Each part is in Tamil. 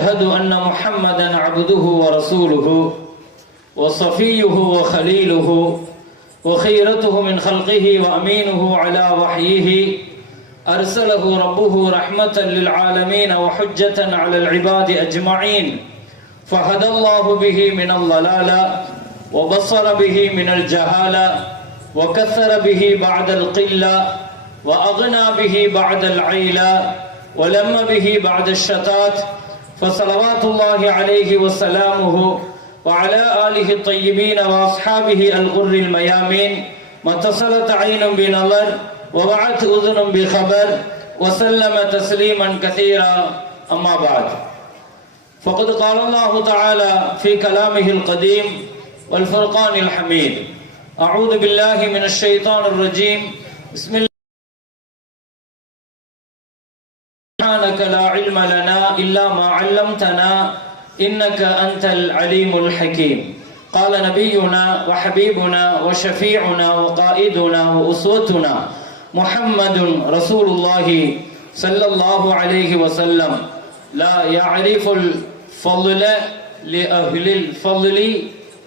أشهد أن محمدا عبده ورسوله وصفيه وخليله وخيرته من خلقه وأمينه على وحيه أرسله ربه رحمة للعالمين وحجة على العباد أجمعين فهدى الله به من الضلال وبصر به من الجهالة وكثر به بعد القلة وأغنى به بعد العيلة ولم به بعد الشتات فصلوات الله عليه وسلامه وعلى آله الطيبين وأصحابه الغر الميامين ما اتصلت عين بنظر ووعت أذن بخبر وسلم تسليما كثيرا أما بعد فقد قال الله تعالى في كلامه القديم والفرقان الحميد أعوذ بالله من الشيطان الرجيم بسم الله سبحانك لا علم لنا إلا ما علمتنا إنك أنت العليم الحكيم قال نبينا وحبيبنا وشفيعنا وقائدنا وأسوتنا محمد رسول الله صلى الله عليه وسلم لا يعرف الفضل لأهل الفضل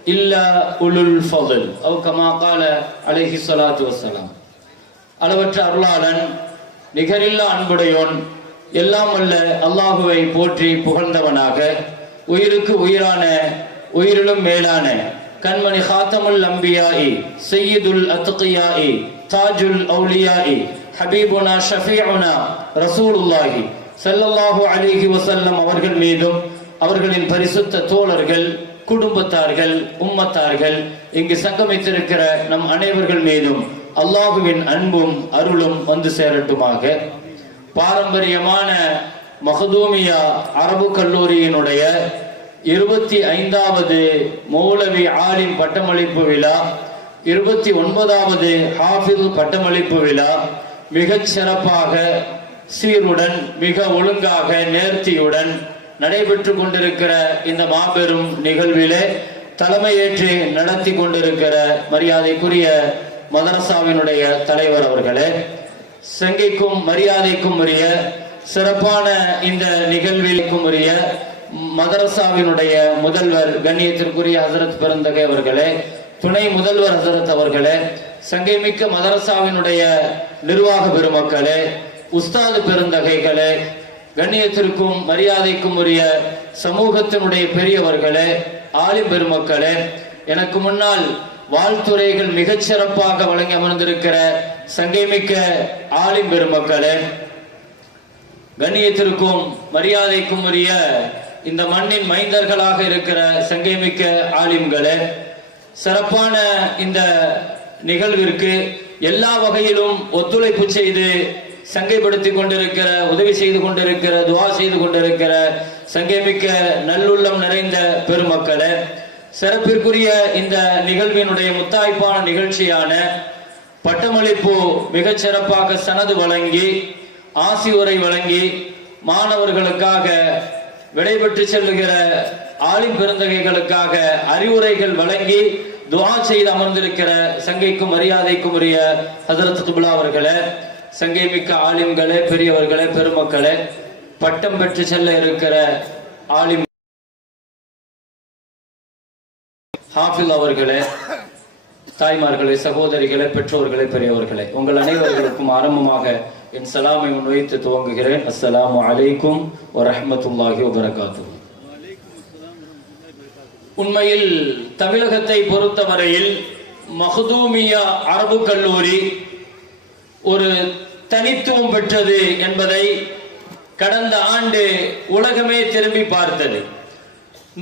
إلا أولو الفضل أو كما قال عليه الصلاة والسلام அளவற்ற அருளாளன் நிகரில்லா அன்புடையோன் எல்லாம் வல்ல அல்லாஹுவை போற்றி புகழ்ந்தவனாக உயிருக்கு உயிரான உயிரிலும் மேலான கண்மணி ஹாத்தமுல் அம்பியாயி சையீதுல் அத்கியாயி தாஜுல் அவுலியாயி ஹபீபுனா ஷஃபீஉனா ரசூலுல்லாஹி ஸல்லல்லாஹு அலைஹி வஸல்லம் அவர்கள் மீதும் அவர்களின் பரிசுத்த தோழர்கள் குடும்பத்தார்கள் உம்மத்தார்கள் இங்கு சங்கமித்திருக்கிற நம் அனைவர்கள் மீதும் அல்லாஹுவின் அன்பும் அருளும் வந்து சேரட்டுமாக. பாரம்பரியமான மஹதூமியா அரபு கல்லூரியினுடைய 25வது மௌலவி ஆலிம் பட்டமளிப்பு விழா, 29வது ஹாஃபில் பட்டமளிப்பு விழா மிகச் சிறப்பாக சீருடன் மிக ஒழுங்காக நேர்த்தியுடன் நடைபெற்று கொண்டிருக்கிற இந்த மாபெரும் நிகழ்விலே தலைமையேற்று நடத்தி கொண்டிருக்கிற மரியாதைக்குரிய மதரசாவினுடைய தலைவர் அவர்களே, சங்கைக்கும் மரியாதைக்கும் உரிய சிறப்பான இந்த நிகழ்விற்கும் உரிய மதரசாவினுடைய முதல்வர் கண்ணியத்திற்குரிய ஹசரத் பெருந்தகை அவர்களே, துணை முதல்வர் ஹசரத் அவர்களே, சங்கை மிக்க மதரசாவினுடைய நிர்வாக பெருமக்களே, உஸ்தாது பெருந்தகைகளே, கண்ணியத்திற்கும் மரியாதைக்கும் உரிய சமூகத்தினுடைய பெரியவர்களே, ஆலிம் பெருமக்களே, எனக்கு முன்னால் வாழ்த்துறைகள் மிகச் சிறப்பாக வழங்கி அமர்ந்திருக்கிற சங்கை மிக்க ஆலிம் பெருமக்களே, கண்ணியத்திற்கும் மரியாதைக்கும் உரிய இந்த மண்ணின் மைந்தர்களாக இருக்கிற சங்கை மிக்க ஆலிம்களே, சிறப்பான இந்த நிகழ்விற்கு எல்லா வகையிலும் ஒத்துழைப்பு செய்து சங்கைப்படுத்தி கொண்டிருக்கிற, உதவி செய்து கொண்டிருக்கிற, துவா செய்து கொண்டிருக்கிற சங்கை மிக்க நல்லுள்ளம் நிறைந்த பெருமக்களே, சிறப்பிற்குரிய இந்த நிகழ்வினுடைய முத்தாய்ப்பான நிகழ்ச்சியான பட்டமளிப்பு மிகச் சிறப்பாக சனது வழங்கி ஆசி உரை வழங்கி மாணவர்களுக்காக விடைபெற்று செல்லுகிற ஆலிம் பெருந்தகைகளுக்காக அறிவுரைகள் வழங்கி துஆ செய்து அமர்ந்திருக்கிற சங்கைக்கும் மரியாதைக்கும் உரிய ஹஜரத் குப்லா அவர்களே, சங்கை மிக்க ஆலிம்களே, பெரியவர்களே, பெருமக்களே, பட்டம் பெற்று செல்ல இருக்கிற ஆலிம் ஹாஃபில் அவர்களே, தாய்மார்களே, சகோதரிகளே, பெற்றோர்களே, பெரியவர்களே, உங்கள் அனைவர்களுக்கும் ஆரம்பமாக என் சலாமை முன்வைத்து துவங்குகிறேன். அஸ்ஸலாமு அலைக்கும் வரஹ்மத்துல்லாஹி வபரகாத்துஹு. உண்மையில் தமிழகத்தை பொறுத்தவரையில் மஹ்தூமியா அரபு கல்லூரி ஒரு தனித்துவம் பெற்றது என்பதை கடந்த ஆண்டு உலகமே திரும்பி பார்த்தது.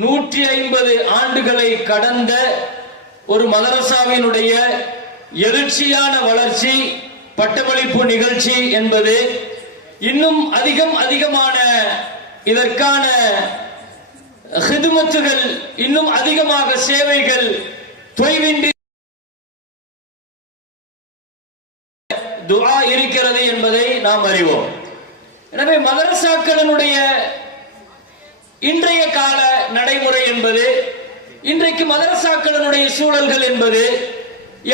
150 ஆண்டுகளை கடந்த ஒரு மதரசாவினுடைய எழுச்சியான வளர்ச்சி, பட்டமளிப்பு நிகழ்ச்சி என்பது இன்னும் அதிகமான இதற்கான ஹிதுமத்துகள், இன்னும் அதிகமாக சேவைகள் தொய்வின்றி துஆ இருக்கிறது என்பதை நாம் அறிவோம். எனவே மதரசாக்களினுடைய இன்றைய கால நடைமுறை என்பது, இன்றைக்கு மதரசாக்களினுடைய சூழல்கள் என்பது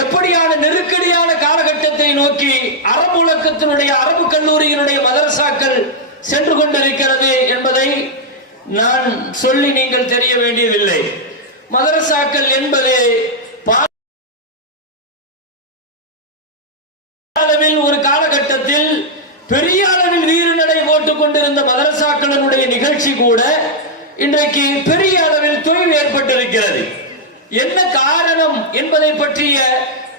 எப்படியான நெருக்கடியான காலகட்டத்தை நோக்கி அரபு உலகத்தினுடைய அரபு கல்லூரியினுடைய மதரசாக்கள் சென்று கொண்டிருக்கிறது என்பதை நான் சொல்லி நீங்கள் தெரிய வேண்டியதில்லை. மதரசாக்கள் என்பது அளவில் ஒரு காலகட்டத்தில் பெரிய அளவில் வீறுநடை போட்டுக் கொண்டிருந்த மதரசாக்களினுடைய நிகழ்ச்சி கூட இன்றைக்கு பெரிய அளவில் தொய்வு ஏற்பட்டிருக்கிறது. என்ன காரணம் என்பதை பற்றிய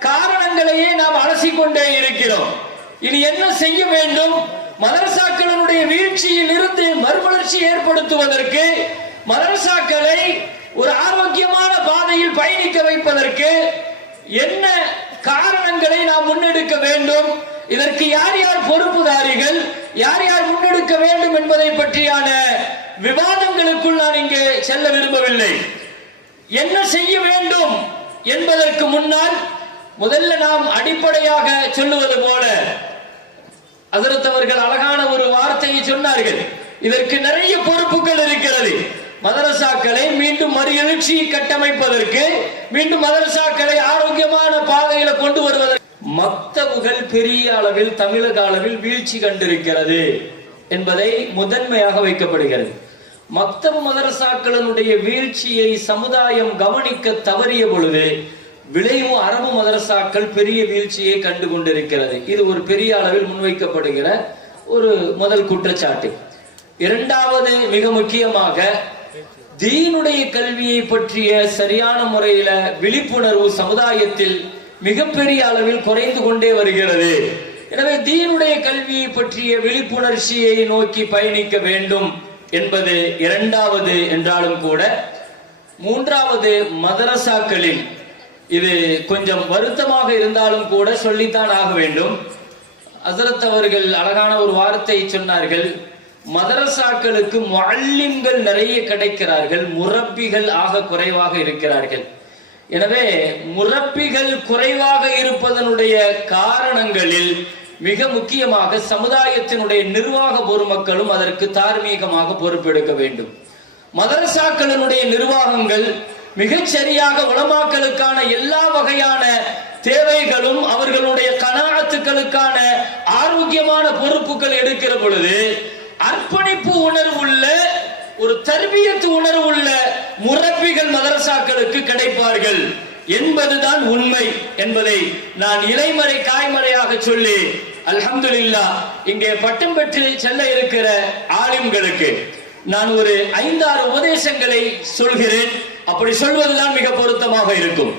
காரணங்களையே நாம் அலசிக்கொண்டே இருக்கிறோம். இனி என்ன செய்ய வேண்டும்? மதரசாக்களினுடைய வீழ்ச்சியில் இருந்து மறுமலர்ச்சி ஏற்படுத்துவதற்கு, மதரசாக்களை ஒரு ஆரோக்கியமான பாதையில் பயணிக்க வைப்பதற்கு என்ன காரணங்களை நாம் முன்னெடுக்க வேண்டும், இதற்கு யார் யார் பொறுப்புதாரிகள், யார் யார் முன்னெடுக்க வேண்டும் என்பதை பற்றியான விவாதங்களுக்குள் நான் இங்கே செல்ல விரும்பவில்லை. என்ன செய்ய வேண்டும் என்பதற்கு முன்னால் முதல்ல நாம் அடிப்படையாக சொல்லுவது போல ஹஜ்ரத் அவர்கள் அழகான ஒரு வார்த்தையை சொன்னார்கள். இதற்கு நிறைய பொறுப்புகள் இருக்கிறது. மதரசாக்களை மீண்டும் மறுஎழுச்சி கட்டமைப்பதற்கு, மீண்டும் மதரசாக்களை ஆரோக்கியமான பாதையில கொண்டு வருவதற்கு மக்தபுகள் பெரிய அளவில் தமிழக அளவில் வீழ்ச்சி கண்டிருக்கிறது என்பதை முதன்மையாக வைக்கப்படுகிறது. மக்தபு மதரசாக்களினுடைய வீழ்ச்சியை சமுதாயம் கவனிக்க தவறிய பொழுது விளைவு அரபு மதரசாக்கள் பெரிய வீழ்ச்சியை கண்டு கொண்டிருக்கிறது. இது ஒரு பெரிய அளவில் முன்வைக்கப்படுகிற ஒரு முதல் குற்றச்சாட்டு. இரண்டாவது, மிக முக்கியமாக தீனுடைய கல்வியை பற்றிய சரியான முறையில விழிப்புணர்வு சமுதாயத்தில் மிகப்பெரிய அளவில் குறைந்து கொண்டே வருகிறது. எனவே தீனுடைய கல்வியை பற்றிய விழிப்புணர்ச்சியை நோக்கி பயணிக்க வேண்டும் என்பது இரண்டாவது என்றாலும் கூட, மூன்றாவது, மதரசாக்களில் இது கொஞ்சம் வருத்தமாக இருந்தாலும் கூட சொல்லித்தான் ஆக வேண்டும். ஹஜ்ரத் அவர்கள் அழகான ஒரு வார்த்தை சொன்னார்கள். மதரசாக்களுக்கு முஅல்லிம்கள் நிறைய கிடைக்கிறார்கள், முரப்பிகள் ஆக குறைவாக இருக்கிறார்கள். எனவே முரப்பிகள் குறைவாக இருப்பதனுடைய காரணங்களில் மிக முக்கியமாக சமுதாயத்தினுடைய நிர்வாக பொறுமக்களும் அதற்கு தார்மீகமாக பொறுப்பெடுக்க வேண்டும். மதரசாக்களினுடைய நிர்வாகங்கள் மிகச் சரியாக உலமாக்களுக்கான எல்லா வகையான தேவைகளும் அவர்களுடைய கனாஅத்துக்களுக்கான ஆரோக்கியமான பொறுப்புகள் எடுக்கிற பொழுது அர்ப்பணிப்பு உணர்வுள்ள ஒரு தர்பியத்து உணர்வுள்ள முரப்பிகள் மதரசாக்களுக்கு கிடைப்பார்கள் என்பதுதான் உண்மை என்பதை நான் இலைமறை காய்மறையாக சொல்லி, அல்ஹம்துலில்லாஹ், இங்கே பட்டம் பெற்று செல்ல இருக்கிற ஆலிம்களுக்கு நான் ஒரு 5-6 உபதேசங்களை சொல்கிறேன். அப்படி சொல்வதுதான் மிக பொருத்தமாக இருக்கும்.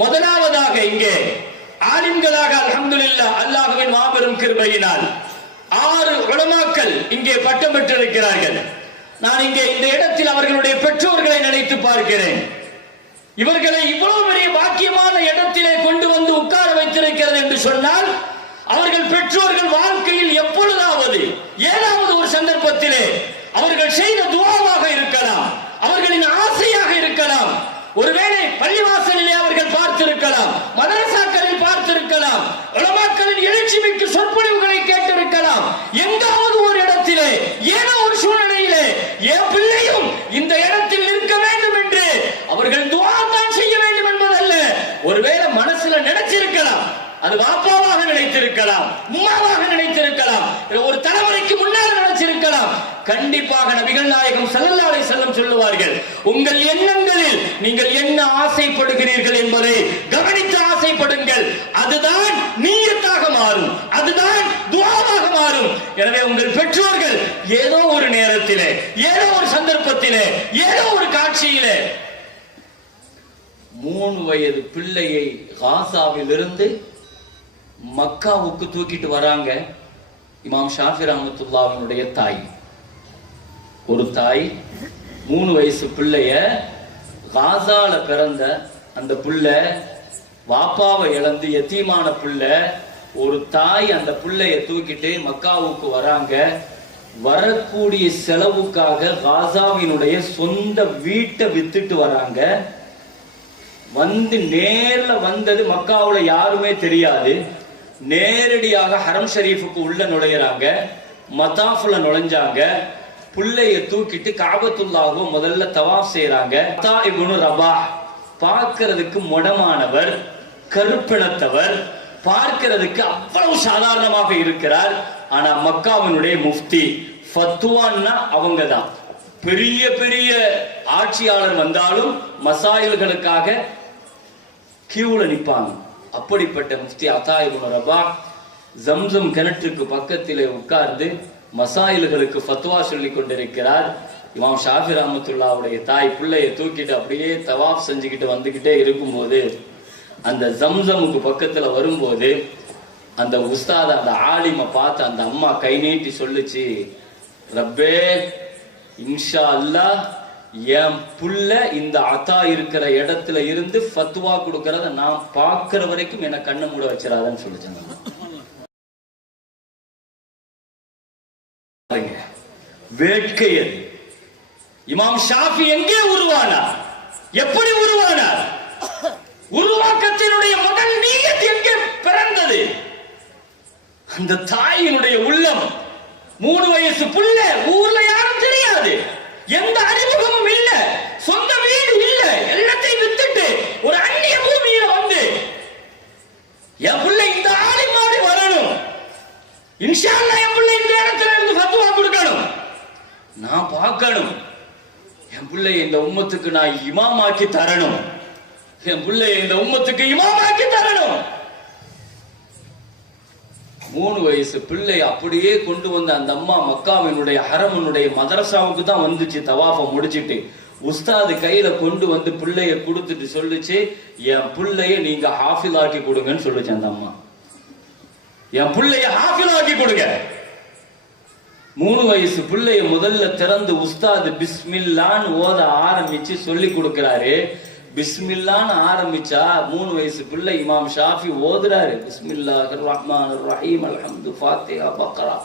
முதலாவதாக, இங்கே ஆலிம்களாக அல்ஹம்துலில்லாஹ் அல்லாஹ்வின் மாபெரும் கிருபையினால் 6 உலமாக்கள் இங்கே பட்டம் பெற்றிருக்கிறார்கள். நான் இங்கே இந்த இடத்தில் அவர்களுடைய பெற்றோர்களை நினைத்து பார்க்கிறேன். இவர்களை இவ்வளவு பெரிய பாக்கியமான இடத்திலே கொண்டு வந்து உட்கார வைத்திருக்கிறது என்று சொன்னால், அவர்கள் பெற்றோர்கள் வாழ்க்கையில் எப்பொழுதாவது ஏதாவது ஒரு சந்தர்ப்பத்திலே அவர்கள் செய்த துஆவாக இருக்கலாம், அவர்களின் ஆசையாக இருக்கலாம், ஒருவேளை பள்ளிவாசலிலே அவர்கள் பார்த்திருக்கலாம், மதரசாக்களில் பார்த்திருக்கலாம், உலமாக்களின் எழுச்சிமிக்க சொற்பொழிவுகளை கேட்டிருக்கலாம். எங்காவது ஒரு இடத்திலே ஏதோ ஒரு சூழ்நிலையிலே என் பிள்ளையும் இந்த இடத்தில் இருக்க வேண்டும் என்று அவர்கள் துஆ தான் செய்ய வேண்டும் என்பதல்ல, ஒருவேளை மனசுல நினைச்சிருக்கலாம், அது வாப்பாவாக நினைத்திருக்கலாம், உம்மாவாக நினைத்திருக்கலாம், ஒரு தலைமுறைக்கு முன்னால் நினைச்சிருக்கலாம். கண்டிப்பாக நபிகள் நாயகம் ஸல்லல்லாஹு அலைஹி வஸல்லம் சொல்லுவார்கள், உங்கள் எண்ணங்களில் நீங்கள் என்ன ஆசைப்படுகிறீர்கள் என்பதை கவனித்து ஆசைப்படுங்கள், அதுதான் நிய்யத்தாக மாறும், அதுதான் துஆவாக மாறும். எனவே உங்கள் பெற்றோர்கள் ஏதோ ஒரு நேரத்திலே, ஏதோ ஒரு சந்தர்ப்பத்திலே, ஏதோ ஒரு காட்சியிலே 3 வயது பிள்ளையை காசாவில் இருந்து மக்காவுக்கு தூக்கிட்டு வராங்க. இமாம் ஷாஃபி ரஹ்மத்துல்லாஹினுடைய தாய், ஒரு தாய் 3 வயசு பிள்ளைய, காசால பிறந்த அந்த பிள்ளை, வாப்பாவை இழந்து எத்தீமான பிள்ளை, ஒரு தாய் அந்த பிள்ளைய தூக்கிட்டு மக்காவுக்கு வராங்க. வரக்கூடிய செலவுக்காக காசாவினுடைய சொந்த வீட்டை வித்துட்டு வராங்க. வந்து நேர்ல வந்தது மக்காவுல யாருமே தெரியாது. நேரடியாக ஹரம் ஷரீஃபுக்கு உள்ள நுழையறாங்க. மதாஃப்ல நுழைஞ்சாங்க. புள்ளைய தூக்கிட்டு காபத்துல்லாஹ்வை முதல்ல தவாஃப் செய்யறாங்க. அத்தா இப்னு ரபாஹ் பார்க்கிறதுக்கு மொடமானவர், கருப்பினத்தவர், பார்க்கிறதுக்கு அவ்வளவு சாதாரணமாக இருக்கிறார். ஆனா மக்காவினுடைய முஃப்தி, ஃபத்வான்னா அவங்கதான். பெரிய பெரிய ஆட்சியாளர் வந்தாலும் மசாயில்களுக்காக கியூல நிப்பாங்க. அப்படிப்பட்ட முஃப்தி அதா இப்னு ரபாஹ் ஜம்சம் கிணற்றுக்கு பக்கத்திலே உட்கார்ந்து மசாயில்களுக்கு ஃபத்வா சொல்லி கொண்டிருக்கிறார். இமாம் ஷாஃபி ரஹ்மத்துல்லாஹ்வுடைய தாய் பிள்ளையை தூக்கிட்டு அப்படியே தவாப் செஞ்சுக்கிட்டு வந்துகிட்டே இருக்கும்போது அந்த ஜம்சமுக்கு பக்கத்துல வரும்போது அந்த உஸ்தாத அந்த ஆலிமை பார்த்து அந்த அம்மா கை நீட்டி சொல்லுச்சு, ரப்பே இன்ஷா அல்லாஹ் என் புள்ள இந்த அதா இருக்கிற இடத்துல இருந்து ஃபத்வா கொடுக்கறத நான் பார்க்கிற வரைக்கும் என்ன கண்ணை மூட வச்சிடாதன்னு சொல்லிச்சேன். வேட்கை அது. இமாம் ஷாஃபி எங்கே உருவானார்? எப்படி உருவானார்? உருவாக்கத்தினுடைய முதல் நியத் எங்கே பிறந்தது? அந்த தாயினுடைய உள்ளம். 3 வயசு புள்ள, ஊர்ல யாரும் தெரியாது, எந்த அறிமுகமும் இல்ல, சொந்த வீடு இல்ல, எல்லாத்தையும் வித்துட்டு ஒரு அந்நிய பூமியில வந்து என் புள்ள இந்த ஆளி மாறி வரணும், இன்ஷா அல்லாஹ் என் புள்ள இந்த இடத்துல இருந்து ஃபத்வா கொடுக்கணும், நான் பார்க்கணும், என் பிள்ளை இந்த உம்மத்துக்கு நான் இமாமாக்கி தரணும், என் பிள்ளை இந்த உம்மத்துக்கு இமாமாக்கி தரணும். 3 வயசு பிள்ளை அப்படியே கொண்டு வந்த அந்த அம்மா மக்காவினுடைய ஹரமுனுடைய மதரசாவுக்கு தான் வந்துச்சு. தவாஃபை முடிச்சிட்டு உஸ்தாது கையில கொண்டு வந்து பிள்ளைய கொடுத்துட்டு சொல்லுச்சு, என் பிள்ளைய நீங்க ஹாஃபில் ஆக்கி கொடுங்கன்னு சொல்லுச்சு அந்த அம்மா. என் பிள்ளைய ஹாஃபில் ஆக்கி கொடுங்க. 3 வயசு பிள்ளைய முதல்ல திறந்து உஸ்தாது பிஸ்மில்லான்னு ஓத ஆரம்பிச்சு சொல்லி கொடுக்கிறாரு. பிஸ்மில்லான்னு ஆரம்பிச்சா 3 வயசு பிள்ளை இமாம் ஷாஃபி ஓதுறாரு. பிஸ்மில்லாஹிர் ரஹ்மானிர் ரஹீம் அல்ஹம்து ஃபாத்திஹா பக்ரா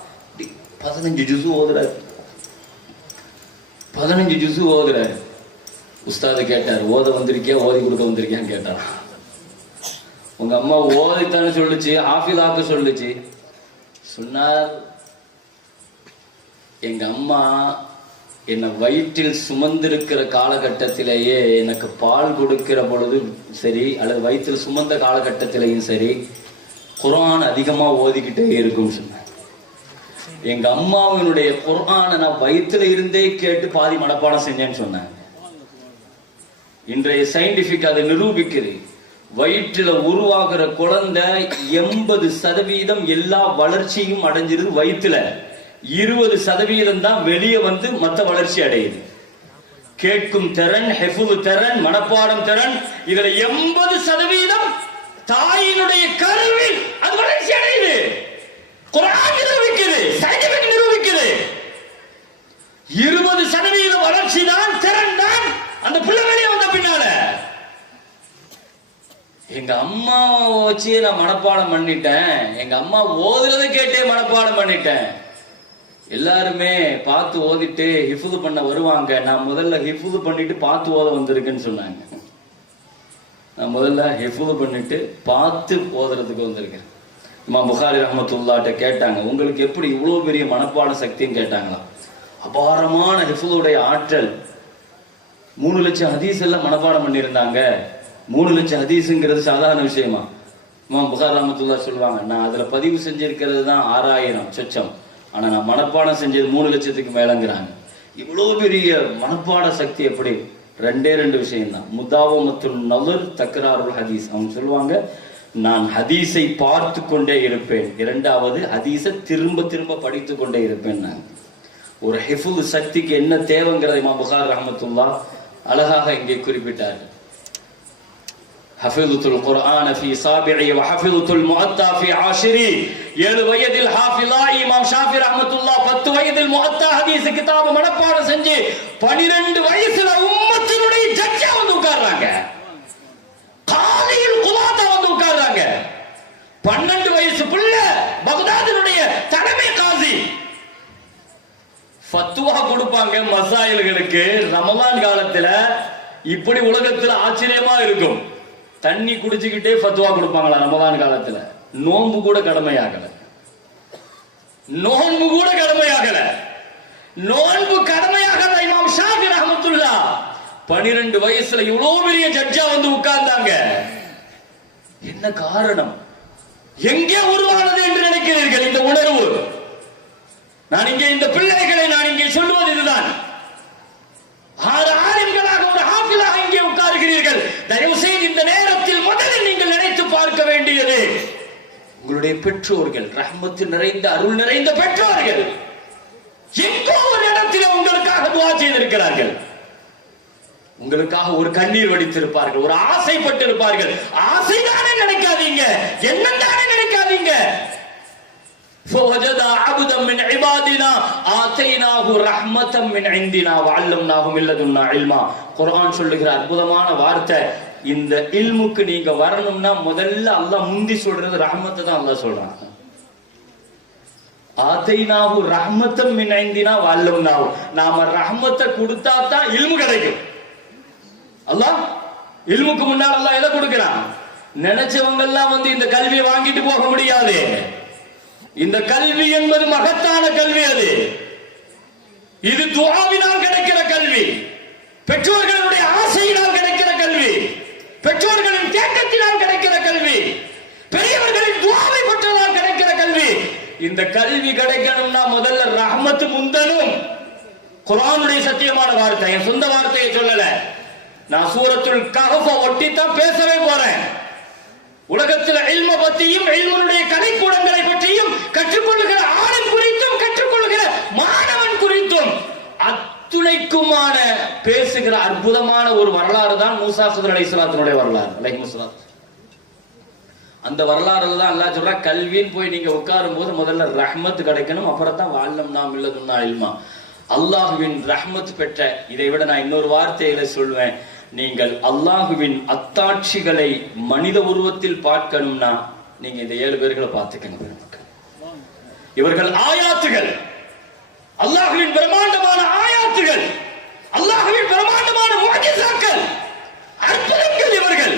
15 ஜுஸு ஓதுறாரு. 15 ஜுஸு ஓதுறாரு. உஸ்தாது கேட்டார், ஓத வந்திருக்கியா ஓதி கொடுக்க வந்திருக்கியான்னு கேட்டார். உங்க அம்மா ஓதித்தானே சொல்லுச்சு, ஹாஃபில் ஆக்க சொல்லுச்சு. சொன்னார், எங்க அம்மா என்னை வயிற்றில் சுமந்திருக்கிற காலகட்டத்திலேயே எனக்கு பால் கொடுக்கிற பொழுது சரி, அல்லது வயிற்றில் சுமந்த காலகட்டத்திலையும் சரி, குர்ஆன் அதிகமா ஓதிக்கிட்டே இருக்கும் சொன்ன. எங்க அம்மாவினுடைய குர்ஆனை நான் வயிற்றுல இருந்தே கேட்டு பாதி மனப்பாடம் செஞ்சேன்னு சொன்னாங்க. இன்றைய சயின்டிபிக் அதை நிரூபிக்குது. வயிற்றுல உருவாகிற குழந்தை 80% எல்லா வளர்ச்சியும் அடைஞ்சிருது வயிற்றுல, 20% தான் வெளியே வந்து மற்ற வளர்ச்சி அடையுது. கேட்கும் திறன், ஹிஃபுல் திறன், மனப்பாடம் திறன், இதுல 80% தாயினுடைய கருவில் அது வளர்ச்சி அடையுது. குர்ஆன் நிரூபிக்குது, சயின்டிபிக் நிரூபிக்குது. 20% வளர்ச்சி தான், திறன் தான் அந்த பிள்ளை வெளியே வந்த பின்னால. எங்க அம்மா வச்சு நான் மனப்பாடம் பண்ணிட்டேன், எங்க அம்மா ஓதுறதை கேட்டே மனப்பாடம் பண்ணிட்டேன். எல்லாருமே பார்த்து ஓதிட்டு ஹிஃபுது பண்ண வருவாங்க, நான் முதல்ல ஹிஃபுது பண்ணிட்டு பார்த்து ஓத வந்திருக்கேன்னு சொன்னாங்க. நான் முதல்ல ஹிஃபுது பண்ணிட்டு பார்த்து ஓதுறதுக்கு வந்திருக்கேன். இமாம் புகாரி ரஹ்மத்துல்லாஹ்ட்ட கேட்டாங்க, உங்களுக்கு எப்படி இவ்வளவு பெரிய மனப்பாட சக்தின்னு கேட்டாங்களா. அபாரமான ஹிஃபுதுடைய ஆற்றல். 3 லட்சம் ஹதீஸ் எல்லாம் மனப்பாடம் பண்ணியிருந்தாங்க. 3 லட்சம் ஹதீஸுங்கிறது சாதாரண விஷயமா? இமாம் புகாரி ரஹ்மத்துல்லாஹ் சொல்லுவாங்க, நான் அதுல பதிவு செஞ்சிருக்கிறது தான் 6000 சொச்சம், ஆனா நான் மனப்பாடம் செஞ்சது 3 லட்சத்துக்கு மேலங்கிறாங்க. இவ்வளவு பெரிய மனப்பாட சக்தி எப்படி? 2 விஷயம் தான். முதாவமத்துல் நظர் தக்ராருல் ஹதீஸ். அவங்க சொல்லுவாங்க, நான் ஹதீஸை பார்த்து கொண்டே இருப்பேன், 2வது ஹதீஸை திரும்ப திரும்ப படித்து கொண்டே இருப்பேன். ஒரு ஹிஃபுல் சக்திக்கு என்ன தேவைங்கிறத இமாம் புகாரி ரஹ்மத்துல்லாஹ் அழகாக இங்கே குறிப்பிட்டார்கள். ஹஃபிதுல் குர்ஆன ஃபீ சாபிஇ வ ஹஃபிதுல் முஅத்தா ஃபீ ஆஷிரி. 7 வயதில் ஹாஃபிலா இமாம் ஷாஃபி ரஹ்மத்துல்லாஹ், 10 வயதில் முஅத்தா ஹதீஸ் கிதாப மனப்பாடம் செஞ்சு 12 வயசுல உம்மத்தினுடைய ஜட்ஜா வந்து உட்கார்றாங்க, காலியில் குலாதா வந்து உட்கார்றாங்க. 12 வயசு புள்ள பக்தாதினுடைய தலைமை காசி. ஃபத்வா கொடுப்பாங்க மசாயில்களுக்கு. ரமலான் காலத்துல இப்படி உலகத்துல ஆச்சரியமா இருக்கும். தண்ணி குடிச்சுக்கிட்டே ஃபத்வா கொடுப்பாங்களா ரமலான் காலத்துல? நோன்பு கூட கடமையாகல. நோன்பு கூட கடமையாகல. நோன்பு கடமையாகல. இமாம் ஷாஃபி ரஹ்மத்துல்லாஹ் 12 வயசுல இவ்வளவு பெரிய ஜட்ஜா வந்து உட்கார்ந்தாங்க. என்ன காரணம்? எங்கே உருவானது என்று நினைக்கிறீர்கள் இந்த உணர்வு? நான் இங்கே இந்த பிள்ளைகளை நான் இங்கே சொல்லுவது இதுதான். 6 ஆலிம்களாக ஒரு ஹாஃபிலாக இங்கே உட்காருகிறீர்கள். தயவு செய்து இந்த நேரத்தில் முதலில் நீங்கள் நினைத்து பார்க்க வேண்டியது உங்களுடைய பெற்றோர்கள், ரஹ்மத்து நிறைந்த அருள் நிறைந்த பெற்றோர்கள் எங்கோ ஒரு இடத்தில் உங்களுக்காக துஆ செய்திருக்கிறார்கள். உங்களுக்காக ஒரு கண்ணீர் வடித்திருப்பார்கள், ஒரு ஆசைப்பட்டிருப்பார்கள். ஆசைதானே நினைக்காதீங்க, என்னதானே நினைக்காதீங்க. فوجد عبدا من عبادنا آتيناه رحمة من عندنا وعلمناه من لدنا علما. குர்ஆன் சொல்லுகிற அற்புதமான வார்த்தை, இந்த இல்முக்கு நீங்க வரணும்னா முதல்ல அல்லாஹ் முந்தி சொல்றது ரஹ்மத்தை தான் அல்லாஹ் சொல்றான். ஆதைனாஹு ரஹ்மத்தம் மின் இந்தினா வஅல்லம்னாஹு, நாம ரஹ்மத்தை கொடுத்தா தான் இல்மு கிடைக்கும். அல்லாஹ் இல்முக்கு முன்னால் அல்லாஹ் எதை கொடுக்கிறான்? நினைச்சவங்க எல்லாம் வந்து இந்த கல்வியை வாங்கிட்டு போக முடியாது. இந்த கல்வி என்பது மகத்தான கல்வி. அது இது துஆவினால் கிடைக்கிற கல்வி, பெற்றோர்களுடைய ஆசையினால் கிடைக்கிற கல்வி, பெற்றோர்களின் தேட்டத்தினால் கிடைக்கிற கல்வி, பெரியவர்களின் துஆவை பெற்றதால் கிடைக்கிற கல்வி. இந்த கல்வி கிடைக்கணும்னா முதல்ல ரஹ்மத்து முந்தனும். குர்ஆனுடைய சத்தியமான வார்த்தை, என் சொந்த வார்த்தையை சொல்லல. நான் சூரத்துல் கஹஃப ஒட்டித்தான் பேசவே போறேன். உலகத்தில் இல்ம பற்றியும் இல்முடைய கலைக்கூடங்களை பற்றியும் கற்றுக்கொள்ளுகிற ஆளும் குறித்தும் கற்றுக்கொள்ளுகிற மாணவன் குறித்தும் அத்துணைக்குமான பேசுகிற அற்புதமான ஒரு வரலாறு தான் மூசா ஹிதர் அலைஹிஸ்ஸலாத்துடைய வரலாறு. அலைஹிஸ்ஸலாம் அந்த வரலாறுல தான் அல்லாஹ் சொல்றா, கல்வின்னு போய் நீங்க உட்காரும் போது முதல்ல ரஹ்மத் கிடைக்கணும், அப்புறம் தான் வஅல்லம்னா மின் லதுன்னா இல்மா. அல்லாஹ்வின் ரஹ்மத் பெற்ற, இதை விட நான் இன்னொரு வார்த்தையில சொல்வேன், நீங்கள் அல்லாஹுவின் அத்தாட்சிகளை மனித உருவத்தில் பார்க்கணும்னா நீங்க இந்த 7 பேர்களை பார்த்துக்கங்க. இவர்கள் ஆயாத்துகள், அல்லாஹுவின் பிரம்மாண்டமான ஆயாத்துகள், அல்லாஹுவின் பிரம்மாண்டமான முஅஜிஸாக்கள், அற்புதங்கள். இவர்கள்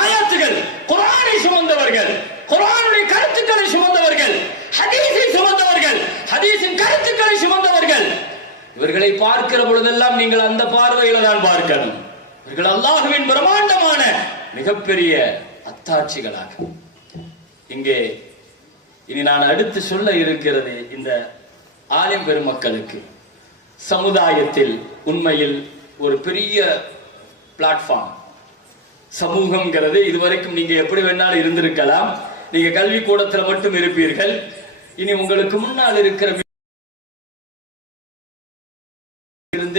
ஆயாத்துகள், குர்ஆனை சுமந்தவர்கள், குர்ஆனுடைய கருத்துக்களை சுமந்தவர்கள், ஹதீஸை சுமந்தவர்கள், ஹதீஸின் கருத்துக்களை சுமந்தவர்கள். இவர்களை பார்க்கிற பொழுதெல்லாம் நீங்கள் அந்த பார்வையில தான் பார்க்கணும். இவர்கள் அல்லாஹுவின் பிரம்மாண்டமான மிகப்பெரிய அத்தாட்சிகளாக. இங்கே இனி நான் அடுத்து சொல்ல இருக்கிறது, இந்த ஆலிம் பெருமக்களுக்கு சமுதாயத்தில் உண்மையில் ஒரு பெரிய பிளாட்ஃபார்ம். சமூகம்ங்கிறது இதுவரைக்கும் நீங்க எப்படி வேணாலும் இருந்திருக்கலாம். நீங்க கல்வி கூடத்துல மட்டும் இருப்பீர்கள். இனி உங்களுக்கு முன்னால் இருக்கிற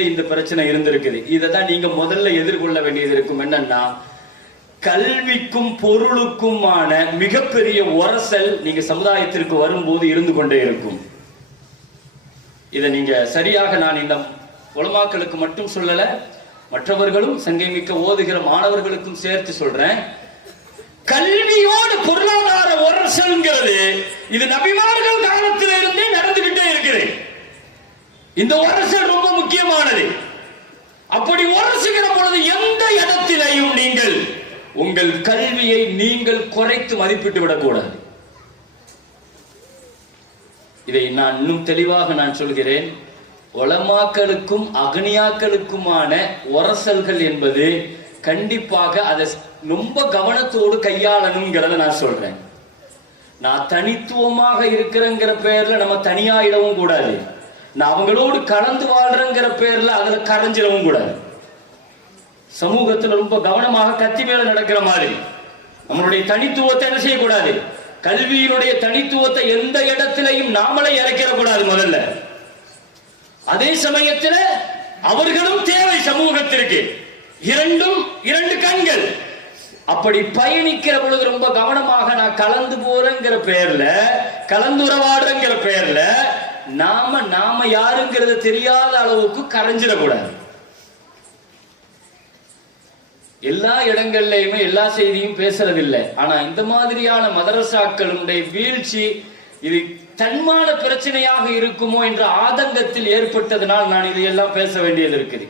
இந்த பிரச்சனை இருந்திருக்குது. இதைதான் நீங்க முதல்ல எதிர்கொள்ள வேண்டியது இருக்கும். என்னன்னா, கல்விக்கும் பொருளுக்குமான மிகப்பெரிய உரசல் நீங்க சமுதாயத்திற்கு வரும்போது இருந்து கொண்டே இருக்கும். இதை நீங்க சரியாக, நான் இந்த உலமாக்களுக்கு மட்டும் சொல்லல, மற்றவர்களும் சங்கைமிக்க ஓதுகிற மாணவர்களுக்கும் சேர்த்து சொல்றேன். கல்வியோடு பொருளாதார உரசல்ங்கிறது இது நபிமார்கள் காலத்திலிருந்தே நடந்துகிட்டே இருக்கிறது. இந்த உரசல் ரொம்ப முக்கியமானது. அப்படி உரசுகிற பொழுது எந்த இடத்திலையும் நீங்கள் உங்கள் கல்வியை நீங்கள் குறைத்து மதிப்பிட்டு விடக்கூடாது. இதை நான் இன்னும் தெளிவாக நான் சொல்கிறேன். உலமாக்களுக்கும் அக்னியாக்களுக்குமான உரசல்கள் என்பது கண்டிப்பாக அதை ரொம்ப கவனத்தோடு கையாளணுங்கிறத நான் சொல்றேன். நான் தனித்துவமாக இருக்கிறேங்கிற பெயர்ல நம்ம தனியாயிடவும் கூடாது. நான் அவங்களோடு கலந்து வாழ்றேங்கிற பேர்ல அதுல கரைஞ்சிடவும் கூடாது. சமூகத்துல ரொம்ப கவனமாக கத்தி மேல நடக்கிற மாதிரி நம்மளுடைய தனித்துவத்தை என்ன செய்யக்கூடாது, கல்வியினுடைய தனித்துவத்தை எந்த இடத்திலையும் நாமளே இறக்கிடக்கூடாது முதல்ல. அதே சமயத்தில் அவர்களும் தேவை சமூகத்திற்கு. இரண்டு கண்கள். அப்படி பயணிக்கிற பொழுது ரொம்ப கவனமாக நான் கலந்து போறேங்கிற பெயர்ல, கலந்துறவாடுறங்கிற பெயர்ல நாம யாருங்கிறது தெரியாத அளவுக்கு கரைஞ்சிடக்கூடாது. எல்லா இடங்கள்லயுமே எல்லா செய்தியும் பேசுறதில்லை. ஆனா இந்த மாதிரியான மதரசாக்களுடைய வீழ்ச்சி இது தன்மான பிரச்சனையாக இருக்குமோ என்ற ஆதங்கத்தில் ஏற்பட்டதனால் நான் இதையெல்லாம் பேச வேண்டியது இருக்குது.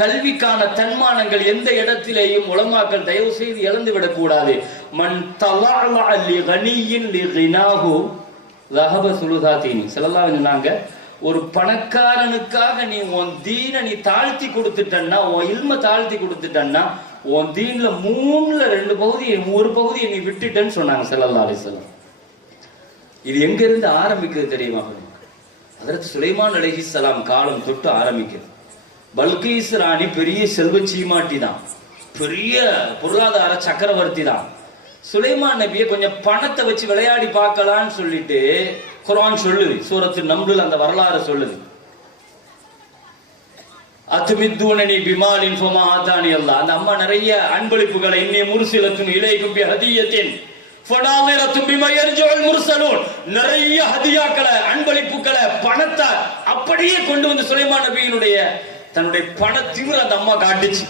கல்விக்கான தன்மானங்கள் எந்த இடத்திலேயும் உலமாக்கள் தயவு செய்து இழந்து விடக்கூடாது. மன் தவஅ லிகனியின் லிகினாஹு ذهب ثلثاتين. ஸல்லல்லாஹு அலைஹி சொன்னாங்க, ஒரு பணக்காரனுக்காக நீ உன் தீனை நீ தாழ்த்தி கொடுத்துட்டன்னா, உன் இல்ம தாழ்த்தி கொடுத்துட்டன்னா, உன் தீன்ல 3ல் 2 பகுதியை, ஒரு பகுதியை நீ விட்டுட்டேன்னு சொன்னாங்க ஸல்லல்லாஹு அலைஹி வஸல்லம். இது எங்க இருந்து ஆரம்பிக்குது தெரியுமா? ஹஜ்ரத் சுலைமான் அலைஹிஸ்ஸலாம் காலம் தொட்டு ஆரம்பிக்குது. பல்கீஸ் ராணி பெரிய செல்வ சீமாட்டி தான், பெரிய பொருளாதார சக்கரவர்த்தி தான். சுலைமான் நபியை கொஞ்சம் பணத்தை வச்சு விளையாடி பார்க்கலான்னு சொல்லிட்டு குர்ஆன் சொல்லுது, சூரத்து நம்லுல அந்த வரலாறு சொல்லுது. அத்துமித்தூனனி பிமாலின் ஃபமா ஆதானி அல்லாஹ். அந்த அம்மா நிறைய அன்பளிப்புகளை, இன்னி முர்சிலத்துன் இலைக்கும் பி ஹதியத்தின் ஃபனாலிரத்துன் பிமா யர்ஜுல் முர்சலூன், நிறைய ஹதியாக்களை, அன்பளிப்புகளை, பணத்தை அப்படியே கொண்டு வந்து சுலைமான் நபியினுடைய தன்னுடைய பண திமிர அந்த அம்மா காட்டுச்சு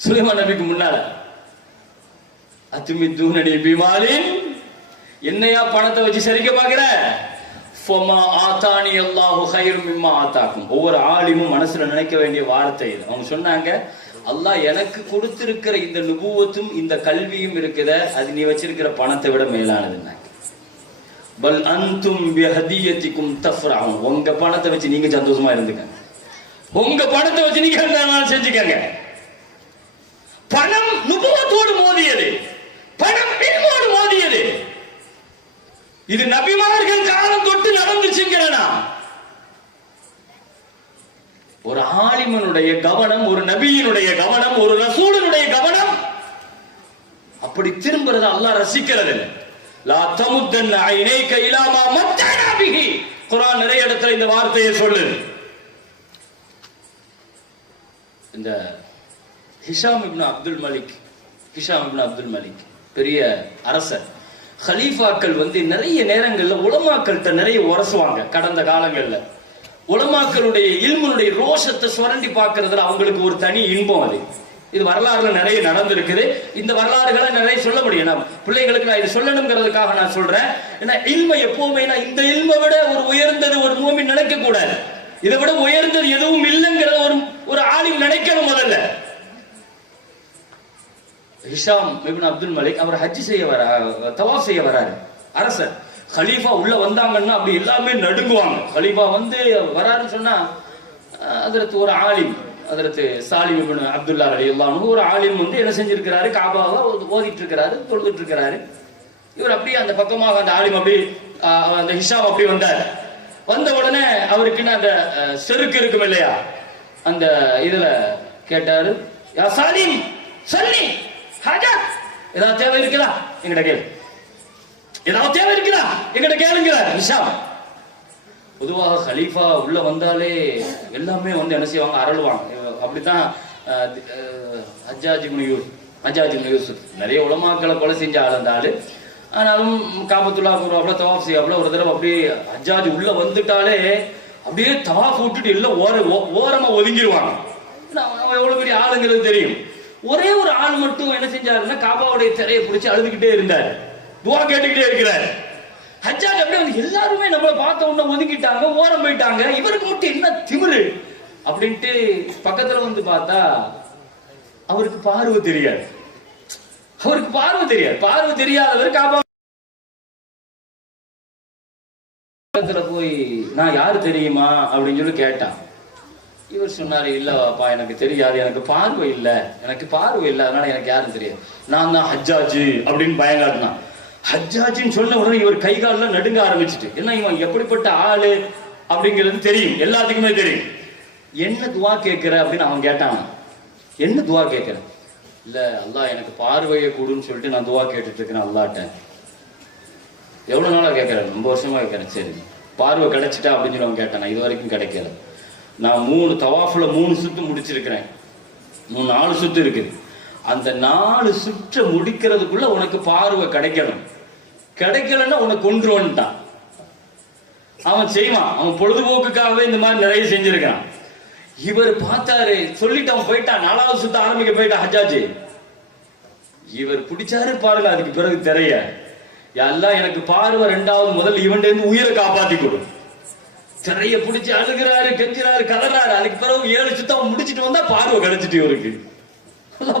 சுலைமான் நபிக்கு முன்னால. அத்துமித்தூனனி பிமாலின், என்னையா பணத்தை வச்சு சரிக்க பாக்குற? ஃபமா ஆதானி அல்லாஹு கைரும் மிம்மா ஆதாக்கும். ஒவ்வொரு ஆலிமும் மனசுல நினைக்க வேண்டிய வார்த்தை இது. அவங்க சொன்னாங்க, அல்லாஹ் எனக்கு கொடுத்திருக்கிற இந்த நுபுவத்தும் இந்த கல்வியும் இருக்குத, அது நீ வச்சிருக்கிற பணத்தை விட மேலானதுன்னாங்க. பல் அன்தும் பிஹதியத்திக்கும் தஃப்ரஹூன். உங்க பணத்தை வச்சு நீங்க சந்தோஷமா இருந்துக்கங்க, உங்க பணத்தை வச்சு நீங்க என்ன செஞ்சுக்கங்க. பணம் நுபுவத்தோடு மோதியது, பணம் இல்மோடு மோதியது. இது நபிமார்கள் காலம் தொட்டு நடந்துச்சுங்கிறனா. ஒரு ஆலிமனுடைய கவனம், ஒரு நபியினுடைய கவனம், ஒரு ரசூலுடைய கவனம் அப்படி திரும்புறத அல்லாஹ் ரசிக்கிறது. லா தமுத்தன் ஐனைக இலா மா மத்தனா பிஹி. குர்ஆன் நிறைய இடத்துல இந்த வார்த்தையை சொல்லுது. இந்த ஹிஷாம் இப்னு அப்துல் மலிக், ஹிஷாம் இப்னு அப்துல் மலிக் பெரிய அரசர். ஹலீஃபாக்கள் நிறைய நேரங்கள்ல உலமாக்கள்கிட்ட நிறைய உரசுவாங்க. கடந்த காலங்கள்ல உலமாக்களுடைய இல்முனுடைய ரோஷத்தை சுரண்டி பார்க்கறதுல அவங்களுக்கு ஒரு தனி இன்பம். அது இது வரலாறுல நிறைய நடந்திருக்குது. இந்த வரலாறுகளை நிறைய சொல்ல முடியும். நான் பிள்ளைகளுக்கு நான் இது சொல்லணுங்கிறதுக்காக நான் சொல்றேன். ஏன்னா இல்மை எப்பவுமே இந்த இல்மை விட ஒரு உயர்ந்தது ஒரு மூமின் நினைக்க கூடாது. இதை விட உயர்ந்தது எதுவும் இல்லைங்கிறத ஒரு ஆலிம் நினைக்கணும். முதல்ல ஹிஷாம் இப்னு அப்துல் மலிக் அவர் ஹஜ் செய்ய தவாஃப் செய்ய வராரு. அரசர் கலீஃபா உள்ள வந்தாங்கன்னா அப்படி எல்லாமே நடுங்குவாங்க. கலீஃபா வராருன்னு சொன்னா அதற்கு ஒரு ஆலிம், அதற்கு சாலிம் இப்னு அப்துல்லா ரலியல்லாஹு அன்ஹு ஒரு ஆலிம் என்ன செஞ்சிருக்கிறாரு, காபாவை ஓதிட்டு இருக்கிறாரு, தொழுதுட்டு இருக்கிறாரு. இவர் அப்படியே அந்த பக்கமாக அந்த ஆலிம் அப்படி அந்த ஹிஷாம் அப்படி வந்தார். வந்த உடனே அவருக்கு அந்த செருக்கு இருக்கும் இல்லையா, அந்த இதுல கேட்டாரு, யா சாலிம் சொல்லி ஹஜத், ஏதாவது தேவை இருக்குதா எங்கிட்ட கேளு, ஏதாவது தேவை இருக்குதா எங்கிட்ட கேளுங்கிறார் ஹிஷாம். பொதுவாக கலீஃபா உள்ள வந்தாலே எல்லாமே என்ன செய்வாங்க, அரளுவாங்க. அப்படித்தான் ஹஜ்ஜாஜ் இப்னு யூசுப் நிறைய உலமாக்களை கொலை செஞ்ச ஆள் அந்த ஆளு. ஆனாலும் காபத்துல்லா போறாப்ல, தவாஃப் செய்யாப்ல. ஒரு தடவை அப்படியே ஹஜ்ஜாஜ் உள்ள வந்துட்டாலே அப்படியே தவாஃப் விட்டுட்டு எல்லாம் ஓரமா ஒதுங்கிடுவாங்க. எவ்வளவு பெரிய ஆளுங்கிறது தெரியும். ஒரே ஒரு ஆள் மட்டும் என்ன செஞ்சாருன்னா காபாவுடைய திரையை பிடிச்சி அழுதுகிட்டே இருந்தார், துவா கேட்டுக்கிட்டே இருக்கிறார். ஹஜ்ஜாஜ் அப்படியே எல்லாருமே நம்மளை பார்த்த உடனே ஒதுக்கிட்டாங்க, ஓரம் போயிட்டாங்க. இவருக்கு மட்டும் என்ன திமிரு அப்படின்ட்டு பக்கத்துல பார்த்தா அவருக்கு பார்வை தெரியாது. பார்வை தெரியாதவர் காபா பக்கத்துல போய் நான் யாரு தெரியுமா அப்படின்னு சொல்லி கேட்டான். இவர் சொன்னாரு, இல்லப்பா எனக்கு தெரியாது, எனக்கு பார்வை இல்லை, அதனால எனக்கு யாரும் தெரியாது, நான் தான் ஹஜ்ஜாஜ் அப்படின்னு பயங்காட்டினான். ஹஜ்ஜாஜின்னு சொன்ன உடனே இவர் கை காலெல்லாம் நடுங்க ஆரம்பிச்சுட்டு, என்ன இவன் எப்படிப்பட்ட ஆளு அப்படிங்கிறது தெரியும், எல்லாத்துக்குமே தெரியும். என்ன துவா கேட்கிற அப்படின்னு அவன் கேட்டான். என்ன துவா கேட்கிற? இல்ல அல்லாஹ் எனக்கு பார்வையை கூடுன்னு சொல்லிட்டு நான் துவா கேட்டுட்டு இருக்கிறேன் அல்லாஹ்ட்ட. எவ்வளவு நாளா கேட்கிறேன்? ரொம்ப வருஷமா கேட்கிறேன். சரி, பார்வை கிடைச்சிட்டா அப்படின்னு சொல்லி அவன் கேட்டான். இது வரைக்கும் கிடைக்கல. நான் 3 தவாஃப்ல 3 சுத்து முடிச்சிருக்கிறேன், 4 சுத்து இருக்குது. அந்த 4 சுற்றை முடிக்கிறதுக்குள்ள உனக்கு பார்வை கிடைக்கணும், கிடைக்கலன்னா உனக்கு கொன்றுவன்ட்டான். அவன் செய்வான், அவன் பொழுதுபோக்குக்காகவே இந்த மாதிரி நிறைய செஞ்சிருக்கான். இவர் பார்த்தாரு, சொல்லிட்டு அவன் போயிட்டான். 4வது சுத்த ஆரம்பிக்க போயிட்டான் ஹஜ்ஜாஜ். இவர் பிடிச்சாரு பாருங்க. அதுக்கு பிறகு திரைய, எல்லாம் எனக்கு பார்வை 2வது, முதல்ல இவன் இருந்து உயிரை காப்பாத்தி கொடு. திரைய பிடிச்சி அழுகிறாரு, கெஞ்சுறாரு, கதறாரு. அதுக்கு பிறகு 7 சுத்தம் முடிச்சுட்டு வந்தா பார்வை கிடைச்சிட்டு இவருக்கு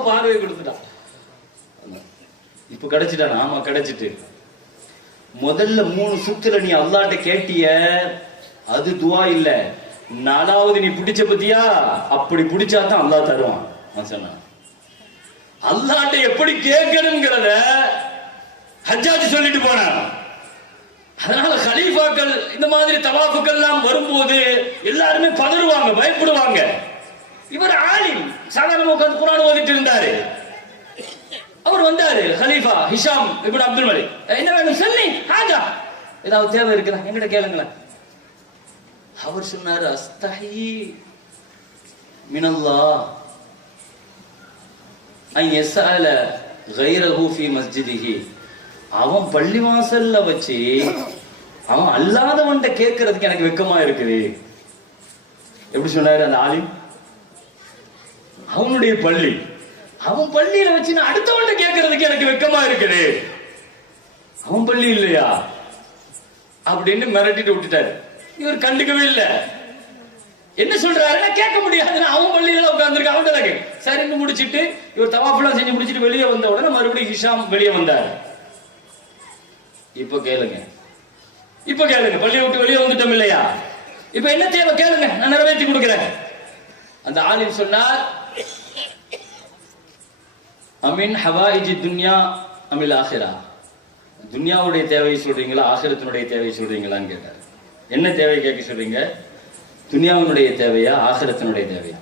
பார்வையை கொடுத்துட்டான். இப்ப கிடைச்சிட்டான். ஆமா கிடைச்சிட்டு. முதல்ல 3 சுத்துல நீ அல்லாஹ்ட்ட கேட்டிய, அது துவா இல்ல. 4வது நீ பிடிச்ச பத்தியா, அப்படி பிடிச்சாதான் அல்லாஹ் தருவான். சொன்னான் அல்லாஹ்ட்ட எப்படி கேட்கணுங்கிறத ஹஜ்ஜாஜ் சொல்லிட்டு போனான். அதனால கலீஃபாக்கள் இந்த மாதிரி தவாஃபுகள் எல்லாம் வரும்போது எல்லாருமே பதறுவாங்க, பயப்படுவாங்க. இவர் ஆலிம், சாதாரண உட்கார்ந்து குர்ஆன் ஓதிட்டு இருந்தாரு. அவர் வந்தாரு, ஹலீஃபா ஹிஷாம் இப்னு அப்துல் மலிக். என்ன வேணும் சொல்லி, ஹாஜா, ஏதாவது தேவை இருக்குதா என்கிட்ட கேளுங்களேன். அவர் சொன்னாரு, அஸ்தஹி மினல்லாஹ் ஐ யஸ்அல கைரஹு ஃபீ மஸ்ஜிதிஹி. அவன் பள்ளிவாசல்ல வச்சு அவன் அல்லாதவன்ட்ட கேட்கறதுக்கு எனக்கு வெக்கமா இருக்குது. எப்படி சொன்னாரு அந்த ஆலிம்? அவனுடைய பள்ளி, அவன் பள்ளியில வச்சு நான் அடுத்தவன்ட்ட கேட்கறதுக்கு எனக்கு வெக்கமா இருக்குது. அவன் பள்ளி இல்லையா அப்படின்னு மிரட்டிட்டு விட்டுட்டாரு. இவர் கண்டுக்கவே இல்லை. என்ன சொல்றாரு, கேட்க முடியாது, அவன் பள்ளியில உட்கார்ந்துருக்க, அவன் சரின்னு முடிச்சிட்டு இவர் தவாஃபெல்லாம் செஞ்சு முடிச்சிட்டு வெளியே வந்த உடனே மறுபடியும் ஹிஷாம் வெளியே வந்தார். இப்ப கேளுங்க, இப்ப கேளுங்க, பள்ளியை விட்டு வெளியே வந்துட்டோம் இல்லையா, இப்ப என்ன தேவை கேளுங்க, நான் நிறைவேற்றி கொடுக்கிறேன். அந்த ஆலிம் சொன்னார், அமின் ஹவாயிஜி துன்யா அமில் ஆஹிரா. துன்யாவுடைய தேவையை சொல்றீங்களா ஆகிரத்தினுடைய தேவையை சொல்றீங்களான்னு கேட்டார். என்ன தேவை கேட்க சொல்றீங்க? துன்யாவினுடைய தேவையா ஆகிரத்தினுடைய தேவையா?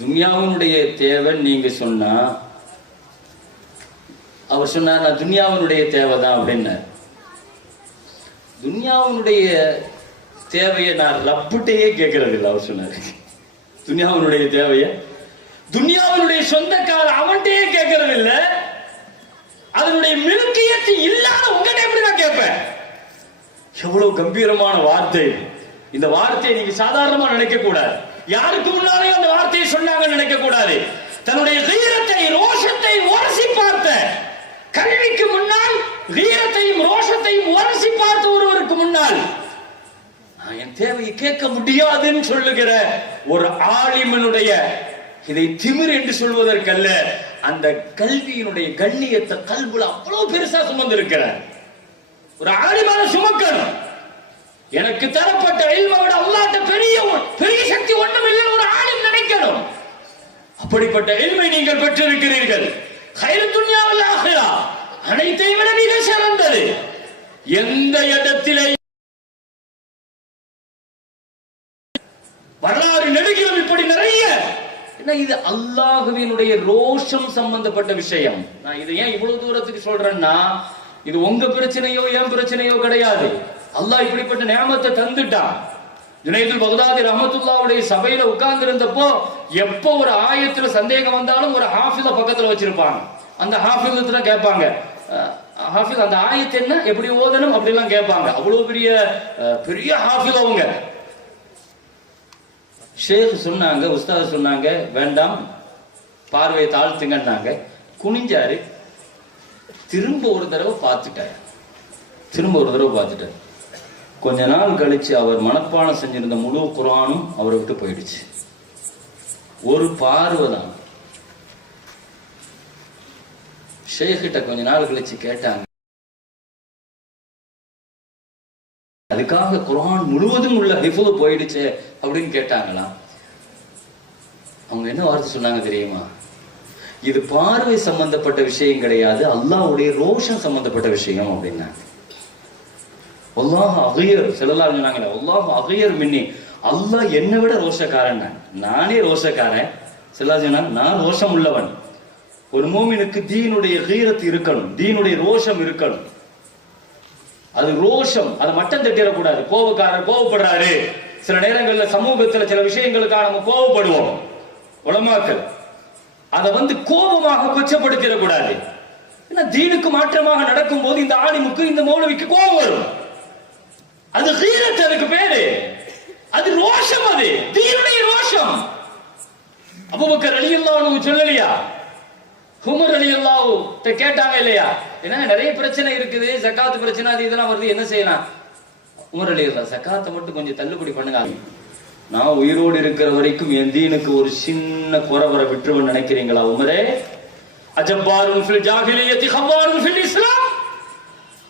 துன்யாவினுடைய தேவை நீங்க சொன்னா, அவர் சொன்னார் நான் துன்யாவினுடைய தேவைதான் அப்படின்னார். துன்யாவினுடைய தேவையை நான் ரப்புட்டையே கேட்கறது இல்லை. அவர் சொன்னார் துன்யாவினுடைய தேவைய துன்யாவினுடைய சொந்தக்கார அவன்கிட்டயே கேட்கறது இல்லை, அதனுடைய மில்கியத்து இல்லாத உங்ககிட்ட எப்படி நான் கேட்பேன்? எவ்வளவு கம்பீரமான வார்த்தை! இந்த வார்த்தையை நீங்க சாதாரணமா நினைக்க கூடாது. யாருக்கு முன்னாலே அந்த வார்த்தையை சொன்னாங்கன்னு நினைக்க கூடாது. தன்னுடைய கீரத்தை ரோஷத்தை உரசி பார்த்த, கல்விக்கு முன்னால் கீரத்தையும் ரோஷத்தையும் உரசி பார்த்த ஒருவருக்கு முன்னால் என் தேவையை கேட்க முடியாதுன்னு சொல்லுகிற ஒரு ஆலிமனுடைய, இதை திமிர் என்று சொல்வதற்கல்ல, அந்த கல்வியினுடைய கண்ணியத்தை கல்புல அவ்வளவு பெருசா சுமந்திருக்கிறார். ஒரு ஆலிமான சுமக்கணும். எனக்கு தரப்பட்ட இல்மை விட அல்லாஹ்ட்ட பெரிய சக்தி ஒன்றும் இல்லைன்னு ஒரு ஆலிம் நினைக்கணும். அப்படிப்பட்ட இல்மை நீங்கள் பெற்றிருக்கிறீர்கள். கைருத் துன்யா வல் ஆகிரா, அனைத்தையும் விட மிக சிறந்தது. எந்த இடத்திலே வரலாறு நெடுகிலும் இப்படி நிறைய, இது அல்லாஹ்வினுடைய ரோஷம் சம்பந்தப்பட்ட விஷயம். நான் இதை ஏன் இவ்வளவு தூரத்துக்கு சொல்றேன்னா, இது உங்க பிரச்சனையோ என் பிரச்சனையோ கிடையாது. அல்லாஹ் இப்படிப்பட்ட நியாமத்தை தந்துட்டான். ஜுனைதுல் பக்தாதி ரஹ்மத்துல்லாஹுடைய சபையில உட்கார்ந்து இருந்தப்போ எப்போ ஒரு ஆயத்துல சந்தேகம் வந்தாலும் ஒரு ஹாஃபிஸ பக்கத்துல வச்சிருப்பாங்க. அந்த ஹாஃபிஸத்துல கேட்பாங்க, ஹாஃபிஸ் அந்த ஆயத்து என்ன, எப்படி ஓதணும் அப்படி எல்லாம் கேட்பாங்க. அவ்வளவு பெரிய பெரிய ஹாஃபிஸ் அவங்க. ஷேக் சொன்னாங்க, உஸ்தாத் சொன்னாங்க, வேண்டாம் பார்வையை தாழ்த்துங்கன்னாங்க. குனிஞ்சாரு, திரும்ப ஒரு தடவை பார்த்துட்டார். கொஞ்ச நாள் கழிச்சு அவர் மனப்பாடம் செஞ்சிருந்த முழு குர்ஆனும் அவரை விட்டு போயிடுச்சு. ஒரு பார்வை தான். ஷேக்கிட்ட கொஞ்ச நாள் கழிச்சு கேட்டாங்க, அதுக்காக குர்ஆன் முழுவதும் உள்ள ஹிஃபுல் போயிடுச்சு அப்படின்னு கேட்டாங்களாம். அவங்க என்ன வார்த்தை சொன்னாங்க தெரியுமா? இது பார்வை சம்பந்தப்பட்ட விஷயம் கிடையாது, அல்லாஹ்வுடைய ரோஷம் சம்பந்தப்பட்ட விஷயம் அப்படின்னாங்க. அல்லாஹ் அகயர் ஸல்லல்லாஹு சொன்னாங்க, அல்லாஹ் அகயர் மின்னி, அல்லாஹ் என்னை விட ரோஷக்காரன், நானே ரோஷக்காரன். ஸல்லல்லாஹு சொன்னாங்க, நான் ரோஷம் உள்ளவன். ஒரு மூமினுக்கு தீனுடைய கீரத் இருக்கணும், தீனுடைய ரோஷம் இருக்கணும். அது ரோஷம், அதை மட்டம் தட்டிடக்கூடாது. கோபக்காரர் கோபப்படுறாரு, சில நேரங்கள்ல சமூகத்துல சில விஷயங்களுக்காக நம்ம கோபப்படுவோம். உலமாக்கள் அதை கோபமாக கொச்சப்படுத்திடக்கூடாது. ஏன்னா தீனுக்கு மாற்றமாக நடக்கும் போது இந்த ஆலிமுக்கு இந்த மௌலவிக்கு கோபம் வரும். அது கீரத், அதுக்கு பேரு, அது ரோஷம், அது தீனுடைய ரோஷம். அபூபக்கர் ரலியல்லாஹு அன்ஹு சொல்லலையா, உமர் ரலியல்லாஹு கேட்டாங்க இல்லையா, ஏன்னா நிறைய பிரச்சனை இருக்குது, ஜகாத் பிரச்சனை அது இதெல்லாம் வருது, என்ன செய்யலாம்? உமர் ரலியல்லாஹு, ஜகாத்தை மட்டும் கொஞ்சம் தள்ளுபடி பண்ணுங்க. நான் உயிரோடு இருக்கிற வரைக்கும் என் தீனுக்கு ஒரு சின்ன குறை வர விட்டுருவன்னு நினைக்கிறீங்களா உமரே? அஜப்பாருன் ஃபில் ஜாஹிலியத்தி ஹவாருன் ஃபில் இஸ்லாம்.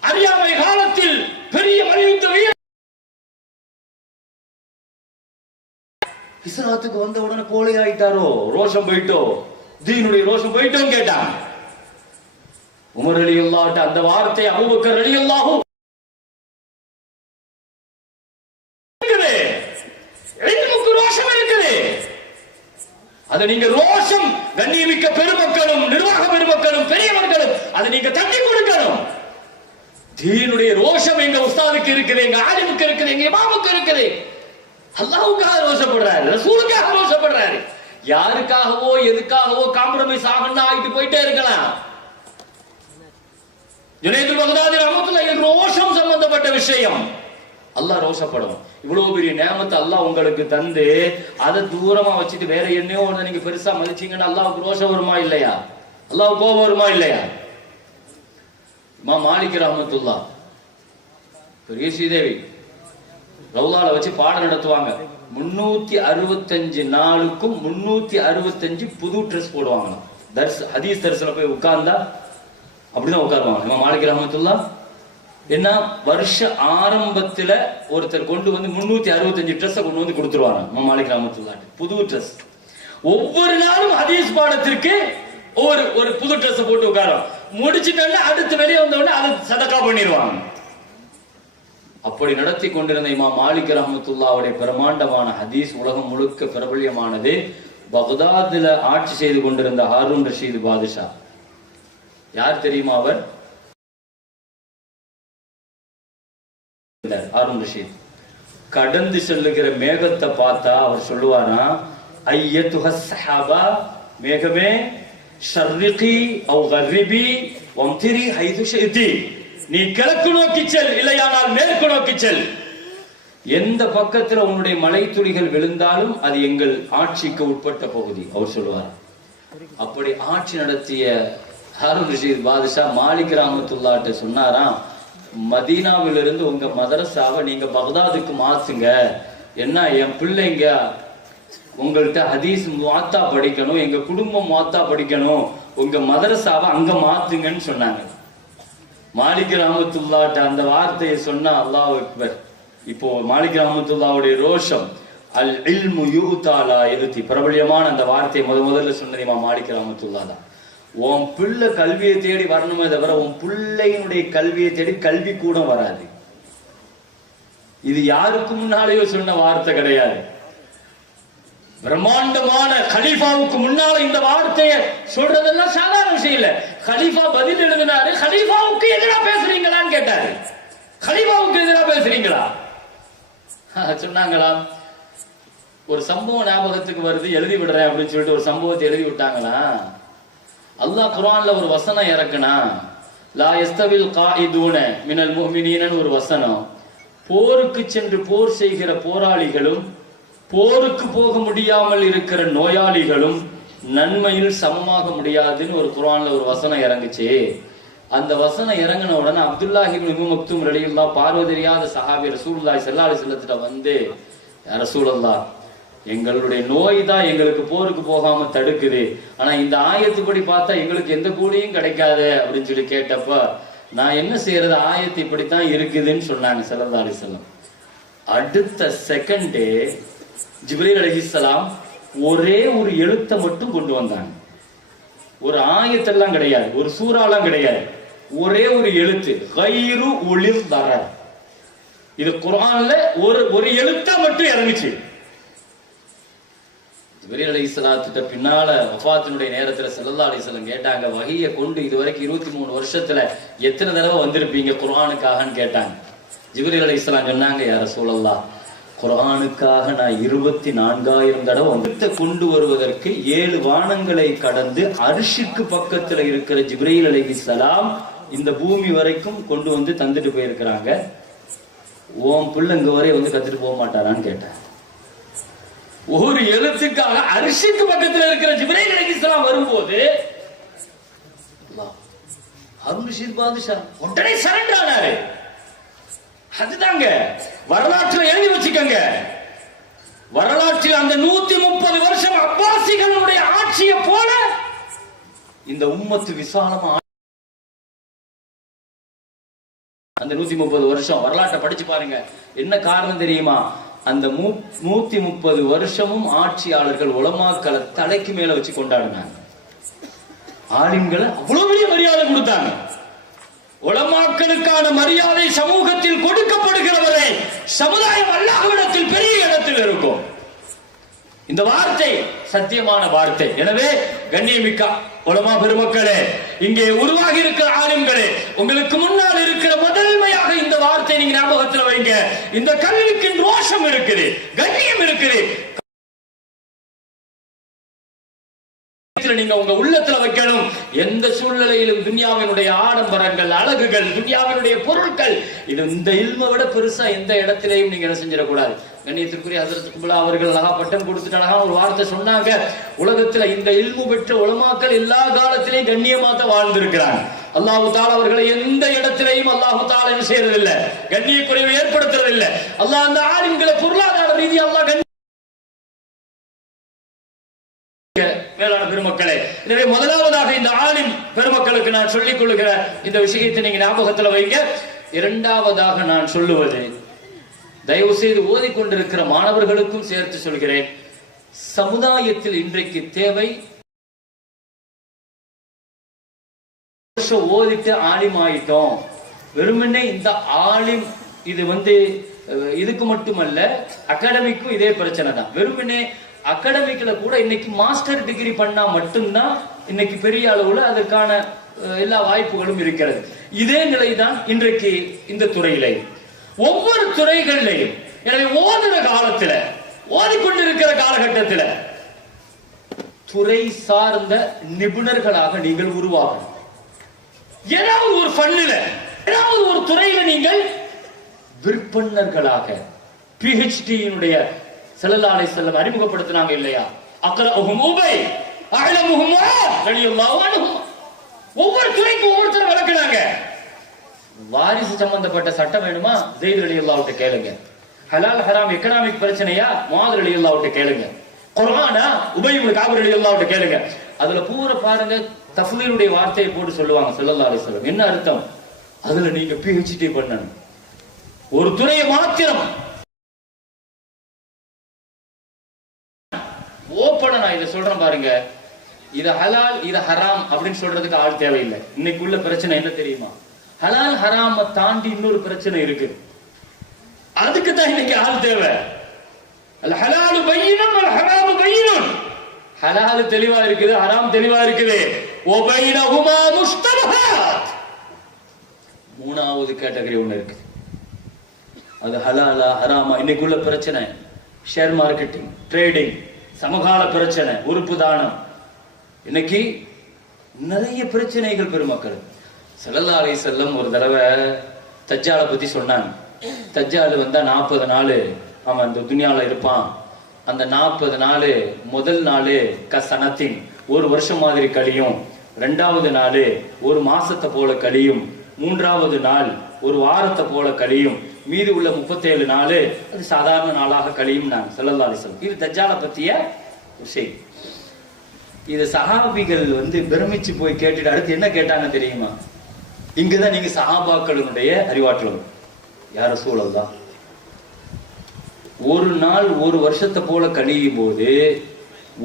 அறியாமை காலத்தில் பெரிய மல்யுத்த வீரர் இஸ்லாத்துக்கு வந்த உடனே கோழை ஆயிட்டாரோ, ரோஷம் போயிட்டோ, தீனுடைய ரோஷம் போயிட்டோன்னு கேட்டான். உமர் ரலியல்லாஹு அந்த வார்த்தை அபூபக்கர் ரலியல்லாஹு அதை நீங்க ரோஷம் கண்ணியமிக்க பெருமக்களும் நிர்வாக பெருமக்களும் பெரியவர்களும் அதை நீங்க தட்டி கொடுக்கணும். தீனுடைய ரோஷம் எங்க உஸ்தாதுக்கு இருக்குது, எங்க ஆலிமுக்கு இருக்குது, எங்க இமாமுக்கு இருக்குது. அல்லாஹ்வுக்காக ரோஷப்படுறாரு, ரசூலுக்காக ரோஷப்படுறாரு. யாருக்காகவோ எதுக்காகவோ காம்ப்ரமைஸ் ஆகணும் ஆகிட்டு போயிட்டே இருக்கலாம். ஜுனைதுல் பக்தாதி ரஹ்மத்துல்லாஹி ரோஷம் சம்பந்தப்பட்ட விஷயம். அல்லாஹ் ரோஷப்படும். இவ்வளவு பெரிய நேமத்தை அல்லாஹ் உங்களுக்கு தந்து அதை தூரமா வச்சுட்டு வேற என்னையோ ஒண்ணு நீங்க பெருசா மதிச்சீங்கன்னா அல்லாஹ்வுக்கு ரோஷம் வருமா இல்லையா? அல்லாஹ் கோபம் வருமா இல்லையா? இமாம் மாலிக் ரஹ்மத்துல்லாஹ் பெரிய ஸ்ரீதேவி ரவுலால வச்சு பாடம் நடத்துவாங்க. 365 நாளுக்கும் 365 புது ட்ரெஸ் போடுவாங்க. ஹதீஸ் தரிசன போய் உட்கார்ந்தா அப்படிதான் உட்காருவாங்க. இமாம் மாலிக் ரஹ்மத்துல்லாஹ் என்ன வருஷ ஆரம்பத்துல ஒருத்தர் கொண்டு வந்து 365 ட்ரெஸ் கொண்டு வந்து கொடுத்துருவாங்க. இமாம் மாலிக் ரஹ்மத்துல்லாஹ் புது ட்ரெஸ். ஒவ்வொரு நாளும் ஹதீஸ் பாடத்திற்கு ஒரு புது ட்ரெஸ் போட்டு உட்காரும். முடிச்சுட்டு அடுத்து வெளியே வந்தோடனே அதை சதக்கா பண்ணிடுவாங்க. அப்படி நடத்தி கொண்டிருந்த இமாம் மாலிக் ரஹ்மத்துல்லாஹ்வுடைய பிரமாண்டமான ஹதீஸ் உலகம் முழுக்க பிரபல்யமானது. பக்தாதுல ஆட்சி செய்து கொண்டிருந்த ஹாரூன் ரஷீத் பாதுஷா. யார் தெரியுமா அவர்? ஹாரூன் ரஷீத் கடந்து செல்லுகிற மேகத்தை பார்த்தா அவர் சொல்லுவாரா, ஐயத்துஹ ஸஹாபா, மேகமே ஷர்ரிகி அவ் கர்ரிபி வம்திரி ஹைது ஷிதி, நீ கிழக்கு நோக்கி செல், இல்லையானால் மேற்கு நோக்கி செல். எந்த பக்கத்துல உன்னுடைய மலை துளிகள் விழுந்தாலும் அது எங்கள் ஆட்சிக்கு உட்பட்ட பகுதி அவர் சொல்லுவார். அப்படி ஆட்சி நடத்திய ஹாரூன் ரஷீத் பாதுஷா மாலிக் ரஹ்மத்துல்லாஹ்ட்ட சொன்னாராம், மதீனாவிலிருந்து உங்க மதரசாவை நீங்க பக்தாதுக்கு மாத்துங்க. என்ன என் பிள்ளைங்க உங்கள்கிட்ட ஹதீஸ் முவாத்தா படிக்கணும், எங்க குடும்பம் முவாத்தா படிக்கணும், உங்க மதரசாவை அங்க மாத்துங்கன்னு சொன்னாங்க. மாலிக் ரஹ்மத்துல்லாஹ்ட்ட அந்த வார்த்தையை சொன்னா அல்லாஹ் அக்பர். இப்போ மாலிக் ரஹ்மத்துல்லாஹ்வுடைய ரோஷம் அல் இல்மு யுதாலா எழுதி பிரபல்யமான அந்த வார்த்தையை முதல்ல சொன்னது இமாம் மாலிக் ரஹ்மத்துல்லாஹ் தான். உன் பிள்ளை கல்வியை தேடி வரணுமே தவிர உன் பிள்ளையினுடைய கல்வியை தேடி கல்வி கூட வராது. இது யாருக்கு முன்னாலேயோ சொன்ன வார்த்தை கிடையாது. பிரம்மாண்டமான கலீஃபாவுக்கு முன்னால இந்த வார்த்தையை சொல்றதெல்லாம் சாதாரண விஷயம் இல்ல. கலீஃபா பதில் எழுதினாரு, கலீஃபாவுக்கு எதிரா பேசுறீங்களான்னு கேட்டாரு. கலீஃபாவுக்கு எதிரா பேசுறீங்களா சொன்னாங்களா? ஒரு சம்பவம் ஞாபகத்துக்கு வருது, எழுதி விடுறேன் அப்படின்னு சொல்லிட்டு ஒரு சம்பவத்தை எழுதி விட்டாங்களா? அல்லாஹ் குர்ஆன்ல ஒரு வசனம் இறக்குனா, லா யஸ்தவில் காயிதூன மினல் முஃமினீன ஒரு வசனம். போருக்கு சென்று போர் செய்கிற போராளிகளும் போருக்கு போக முடியாமல் இருக்கிற நோயாளிகளும் நன்மையில் சமமாக முடியாதுன்னு ஒரு குர்ஆன்ல ஒரு வசனம் இறங்குச்சு. அந்த வசனம் இறங்கின உடனே அப்துல்லாஹி இப்னு உம்மு மக்தூம் ரலியல்லாஹு பார்வதறியாத சஹாபி ரசூலுல்லாஹி ஸல்லல்லாஹு அலைஹி வஸல்லம் வந்து, யா ரசூலல்லாஹ், எங்களுடைய நோய் தான் எங்களுக்கு போருக்கு போகாம தடுக்குது, ஆனா இந்த ஆயத்துப்படி பார்த்தா எங்களுக்கு எந்த கூலியும் கிடைக்காது அப்படின்னு சொல்லி கேட்டப்ப, நான் என்ன செய்யறது, ஆயத்து இப்படித்தான் இருக்குதுன்னு சொன்னாங்க ஸல்லல்லாஹு அலைஹி வஸல்லம். அடுத்த செகண்டே ஜிப்ரீல் அலைஹிஸ்ஸலாம் ஒரே ஒரு எழுத்தை மட்டும் கொண்டு வந்தாங்க. ஒரு ஆயத்தெல்லாம் கிடையாது, ஒரு சூறாலாம் கிடையாது, ஒரே ஒரு எழுத்து, கைரு உளிர் தர. இது குர்ஆன்ல ஒரு எழுத்தா மட்டும் இறங்குச்சு. ஜிப்ரீல் அலைஹிஸ்ஸலாத்துட்ட பின்னால வஃபாத்தினுடைய நேரத்துல ஸல்லல்லாஹு அலைஹி வஸல்லம் கேட்டாங்க, வஹியை கொண்டு இதுவரைக்கும் 23 வருஷத்துல எத்தனை தடவை வந்திருப்பீங்க குர்ஆனுக்காகன்னு கேட்டாங்க. ஜிப்ரீல் அலைஹிஸ்ஸலாம் சொன்னாங்க, யா ரசூலல்லாஹ், குர்ஆனுக்காக நான் 24,000 தடவை வந்து கொண்டு வருவதற்கு 7 வானங்களை கடந்து அர்ஷுக்கு பக்கத்துல இருக்கிற ஜிப்ரீல் அலைஹிஸ்ஸலாம் இந்த பூமி வரைக்கும் கொண்டு வந்து தந்துட்டு போயிருக்கிறாங்க. ஓம் பிள்ளை இங்க வரை வந்து கத்துட்டு போக மாட்டாரான்னு கேட்டார். ஒரு எழுத்துக்காக அர்ஷுக்கு பக்கத்துல இருக்கிற ஜிப்ரீல் அலைஹிஸ்ஸலாம் வரும்போது ஹாரூன் ரஷீத் பாதுஷா உடனே சரண்டர் ஆனாரு. அதுதாங்க வரலாற்றை எழுதி வச்சுக்கங்க. வரலாற்றில் அந்த 130 வருஷம் அப்பாசிகளுடைய ஆட்சியை போல இந்த உம்மத்து விசாலமா அந்த 130 வருஷம் வரலாற்றை படிச்சு பாருங்க. என்ன காரணம் தெரியுமா? அந்த 130 வருஷமும் ஆட்சியாளர்கள் உலமாக்களை தலைக்கு மேல வச்சு கொண்டாடினாங்க. ஆலிம்களை அவ்வளவு பெரிய மரியாதை கொடுத்தாங்க. உலமாக்களுக்கான மரியாதை சமூகத்தில் கொடுக்கப்படுகிற வரை சமுதாயம் அல்லாஹ்விடத்தில் பெரிய இடத்தில் இருக்கும். இந்த வார்த்தை சத்தியமான வார்த்தை. எனவே கண்ணியமிக்க உலமா பெருமக்களே, இங்கே உருவாகி இருக்கிற ஆலிம்களே, உங்களுக்கு முன்னால் இருக்கிற முதன்மையாக இந்த வார்த்தை நீங்க ஞாபகத்தில் வைங்க. இந்த கல்விக்கு ரோஷம் இருக்குது, கண்ணியம் இருக்குது. நீங்க உங்க உள்ளத்துல வைக்கணும். எந்த சூழ்நிலையிலும் துன்யாவினுடைய ஆடம்பரங்கள், அழகுகள், துன்யாவினுடைய பொருட்கள், இது இந்த இல்மை விட பெருசா எந்த இடத்திலையும் நீங்க என்ன செஞ்சிடக்கூடாது. கண்ணியத்திற்குரிய ஹஜ்ரத் குப்லா அவர்கள் அழகா பட்டம் கொடுத்துட்டாங்க. ஒரு வார்த்தை சொன்னாங்க, உலகத்துல இந்த இல்மு பெற்ற உலமாக்கள் எல்லா காலத்திலையும் கண்ணியமாக வாழ்ந்திருக்கிறாங்க. அல்லாஹு தஆலா அவர்களை எந்த இடத்திலையும் அல்லாஹு தஆலா என்ன செய்யறதில்லை, கண்ணிய குறைவு ஏற்படுத்துறதில்லை. அல்லாஹ் அந்த ஆலிம்களை பொருளாதார ரீதியாக அல்லாஹ் மேலான பெருமக்களே. எனவே முதலாவதாக இந்த ஆலிம் பெருமக்களுக்கு நான் சொல்லிக் கொள்ளுகிற இந்த விஷயத்தை நீங்க ஞாபகத்தில் வைங்க. இரண்டாவதாக நான் சொல்லுவது, தயவு செய்து ஓதிக்கொண்டிருக்கிற மாணவர்களுக்கும் சேர்த்து சொல்கிறேன், சமுதாயத்தில் இன்றைக்கு தேவை ஓதிட்டு ஆலிம் ஆயிட்டோம், வெறுமனே இந்த ஆலிம் இது இதுக்கு மட்டுமல்ல, அகாடமிக்கும் இதே பிரச்சனை தான். வெறுமனே அகாடமிக்ல கூட இன்னைக்கு மாஸ்டர் டிகிரி பண்ணா மட்டும்தான் இன்னைக்கு பெரிய அளவுல அதற்கான எல்லா வாய்ப்புகளும் இருக்கிறது. இதே நிலைதான் இன்றைக்கு இந்த துறையிலே, ஒவ்வொரு துறைகளிலையும். எனவே ஓதுற காலத்துல, ஓதிக்கொண்டிருக்கிற காலகட்டத்தில் துறை சார்ந்த நிபுணர்களாக நீங்கள் உருவாகணும். ஏதாவது ஒரு ஃபன்னில, ஏதாவது ஒரு துறையில நீங்கள் விற்பனர்களாக, PhD ஸல்லல்லாஹு அலைஹி வஸல்லம் அறிமுகப்படுத்தினாங்க இல்லையா, அக்ரஹும் உபை அஅலமுஹும் ரலியல்லாஹு அன்ஹும். ஒவ்வொரு துறைக்கும் ஒவ்வொருத்தரும் விளக்குனாங்க. வாரிசு சம்பந்தப்பட்ட சட்டம் வேணுமா, ஸைத் ரலியல்லாஹு அன்ஹு கேளுங்க. ஹலால் ஹராம் எகனாமிக் பிரச்சனையா, முஆத் ரலியல்லாஹு அன்ஹு கேளுங்க. குர்ஆனா உபை இப்னு கஅப் ரலியல்லாஹு அன்ஹு கேளுங்க. அதுல பூரா பாருங்க தஃலீலுடைய வார்த்தையை போட்டு சொல்லுவாங்க ஸல்லல்லாஹு அலைஹி வஸல்லம். என்ன அர்த்தம்? அதுல நீங்க PhD பண்ணணும். ஒரு துறையை மாத்திரம் ஓப்பனா நான் இதை சொல்றேன் பாருங்க, இது ஹலால் இது ஹராம் அப்படின்னு சொல்றதுக்கு ஆள் தேவையில்லை. இன்னைக்கு உள்ள பிரச்சனை என்ன தெரியுமா, ஹலால் ஹராம தாண்டி இன்னொரு பிரச்சனை இருக்கு. அதுக்கு தான் இன்னைக்கு ஆள் தேவை. அல் ஹலாலு பையினும் வல் ஹராமு பையினும். ஹலால் தெளிவா இருக்குது, ஹராம் தெளிவா இருக்குது. வ பைனஹுமா முஷ்தபஹாத். மூணாவது கேட்டகரி ஒண்ணு இருக்கு, அது ஹலாலா ஹராமா. இன்னைக்கு உள்ள பிரச்சனை ஷேர் மார்க்கெட்டிங், ட்ரேடிங், சமகால பிரச்சனை, உறுப்பு தானம், இன்னைக்கு நிறைய பிரச்சனைகள் பெருமக்கள். ஸல்லல்லாஹு அலைஹி வஸல்லம் ஒரு தடவை தஜ்ஜாலை பத்தி சொன்னாங்க. தஜ்ஜால் வந்தா 40 நாள் அவன் அந்த துனியால இருப்பான். அந்த 40 நாள் முதல் நாள் கசனத்தின் ஒரு வருஷம் மாதிரி கழியும், 2வது நாள் ஒரு மாசத்தை போல கழியும், 3வது நாள் ஒரு வாரத்தை போல கழியும், மீதி உள்ள 37 நாள் அது சாதாரண நாளாக கழியும். நான் ஸல்லல்லாஹு அலைஹி வஸல்லம் இது தஜ்ஜாலை பத்திய விஷயம். இது சஹாபிகள் பிரமிச்சு போய் கேட்டுட்டு அடுத்து என்ன கேட்டாங்க தெரியுமா, இங்கதான் நீங்க சஹாபாக்களுடைய அறிவாற்றல், யா ரசூலல்லாஹ் ஒரு நாள் ஒரு வருஷத்தை போல கழியும் போது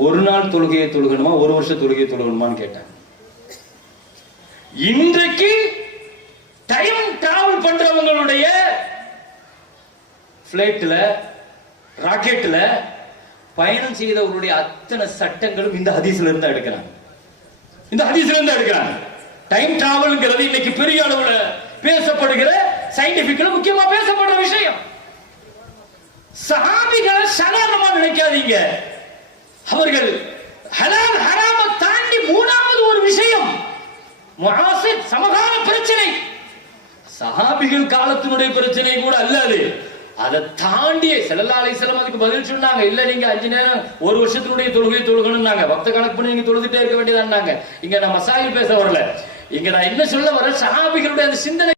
ஒரு நாள் தொழுகையை தொழுகணுமா, ஒரு வருஷம் தொழுகையை தொழுகணுமான்னு கேட்டாங்க. இன்றைக்கு டைம் டிராவல் பண்றவங்களுடைய பிளைட்ல, ராக்கெட்ல பயணம் செய்தவர்களுடைய அத்தனை சட்டங்களும் இந்த ஹதீஸ்ல இருந்து எடுக்கிறாங்க. இந்த ஹதீஸ்ல இருந்து எடுக்கிறாங்க. டைம் டிராவல்ங்கிறது இன்னைக்கு பெரிய அளவுல பேசப்படுகிற, சயின்டிபிக்கலா முக்கியமா பேசப்படுற விஷயம். சஹாபிகளை சாதாரணமா நினைக்காதீங்க. அவர்கள் ஹலால் ஹராம தாண்டி மூணாவது ஒரு விஷயம், முஆசிர் சமகால பிரச்சனை, சஹாபிகள் காலத்தினுடைய பிரச்சனை கூட அல்ல அது. அதை தாண்டி ஸல்லல்லாஹு அலைஹி வஸல்லம் அதுக்கு பதில் சொன்னாங்க. இல்ல நீங்க 5 நேரம் ஒரு வருஷத்தினுடைய தொழுகை தொழுகணும்னாங்க, பக்த கணக்கு பண்ணி நீங்க தொழுதுட்டே இருக்க வேண்டியதான்னாங்க. இங்க நான் மசாயில் பேச வரல, இங்க நான் என்ன சொல்ல வர, சஹாபிகளுடைய அந்த சிந்தனை.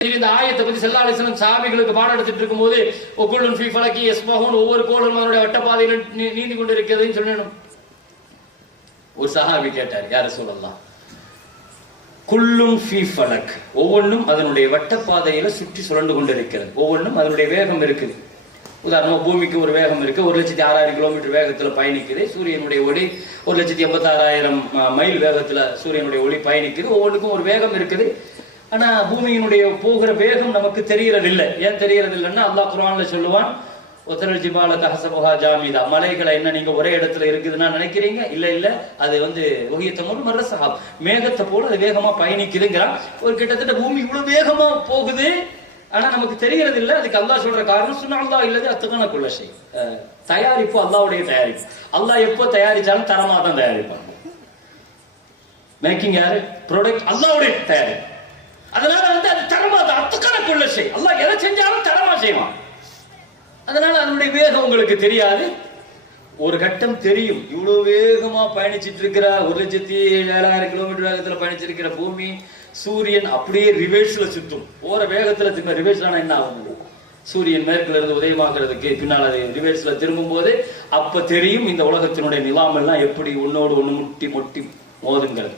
இந்த ஆயத்தை பத்தி ஸல்லல்லாஹு அலைஹி வஸல்லம் சஹாபிகளுக்கு பாடம் எடுத்துட்டு இருக்கும்போது ஒக்குலுன் ஃபீ ஃபலகி யஸ்பஹூன், ஒவ்வொரு கோளும் அவருடைய வட்டப்பாதையில நீந்தி கொண்டு இருக்கிறதுன்னு சொல்லணும். ஒரு சஹாபி கேட்டார், யா ரசூலல்லாஹ் குல்லும் ஃபீ ஃபலக், ஒவ்வொன்றும் அதனுடைய வட்டப்பாதையில சுற்றி சுழண்டு கொண்டு இருக்கிறது, ஒவ்வொன்றும் அதனுடைய வேகம் இருக்குது. உதாரணமா பூமிக்கு ஒரு வேகம் இருக்கு, 1,06,000 கிலோமீட்டர் வேகத்துல பயணிக்குது. சூரியனுடைய ஒளி 1,86,000 மைல் வேகத்துல சூரியனுடைய ஒளி பயணிக்குது. ஒவ்வொன்றுக்கும் ஒரு வேகம் இருக்குது. ஆனா பூமியினுடைய போகிற வேகம் நமக்கு தெரியறது இல்லை. ஏன் தெரியறது இல்லைன்னா அல்லாஹ் குர்ஆன்ல சொல்லுவான், ஒத்தரல் ஜிபால தஹசபுஹா ஜாமிதா, மலைகளை என்ன நீங்க ஒரே இடத்துல இருக்குதுன்னா நினைக்கிறீங்க? இல்ல இல்ல, அது ஒகியத்தமோடு மரசஹாப், மேகத்தை போல அது வேகமா பயணிக்குதுங்கிறான். ஒரு கிட்டத்தட்ட பூமி இவ்வளவு வேகமா போகுது, ஆனா நமக்கு தெரியறது இல்ல. அதுக்கு அல்லாஹ் சொல்ற காரணம் சொன்னா அல்லாஹ் இல்லது அத்துக்கானக்குள்ள செய், தயாரிப்பு அல்லாஹ்வுடைய தயாரிப்பு. அல்லாஹ் எப்போ தயாரிச்சாலும் தரமா தான் தயாரிப்பான். மேக்கிங் யாரு? ப்ராடக்ட் அல்லாஹ்வுடைய தயாரிப்பு. அதனால அது தரமா தான், அத்துக்கானக்குள்ள செய். அல்லாஹ் எதை செஞ்சாலும் தரமா செய்வான். அதனால அதனுடைய வேகம் உங்களுக்கு தெரியாது. ஒரு கட்டம் தெரியும், இவ்வளவு வேகமா பயணிச்சிட்டு இருக்கிற 1,07,000 கிலோமீட்டர் வேகத்துல பயணிச்சிருக்கிற பூமி, சூரியன் அப்படியே ரிவர்ஸ்ல சுத்தும். போற வேகத்துல திரும்ப ரிவர்ஸ்ல என்ன ஆகும்? சூரியன் மேற்குல இருந்து உதயமாக்குறதுக்கு பின்னால் அது ரிவர்ஸ்ல திரும்பும் போது அப்ப தெரியும் இந்த உலகத்தினுடைய நிலாமெல்லாம் எப்படி ஒன்னோடு ஒண்ணு முட்டி மொட்டி மோதுங்கிறது.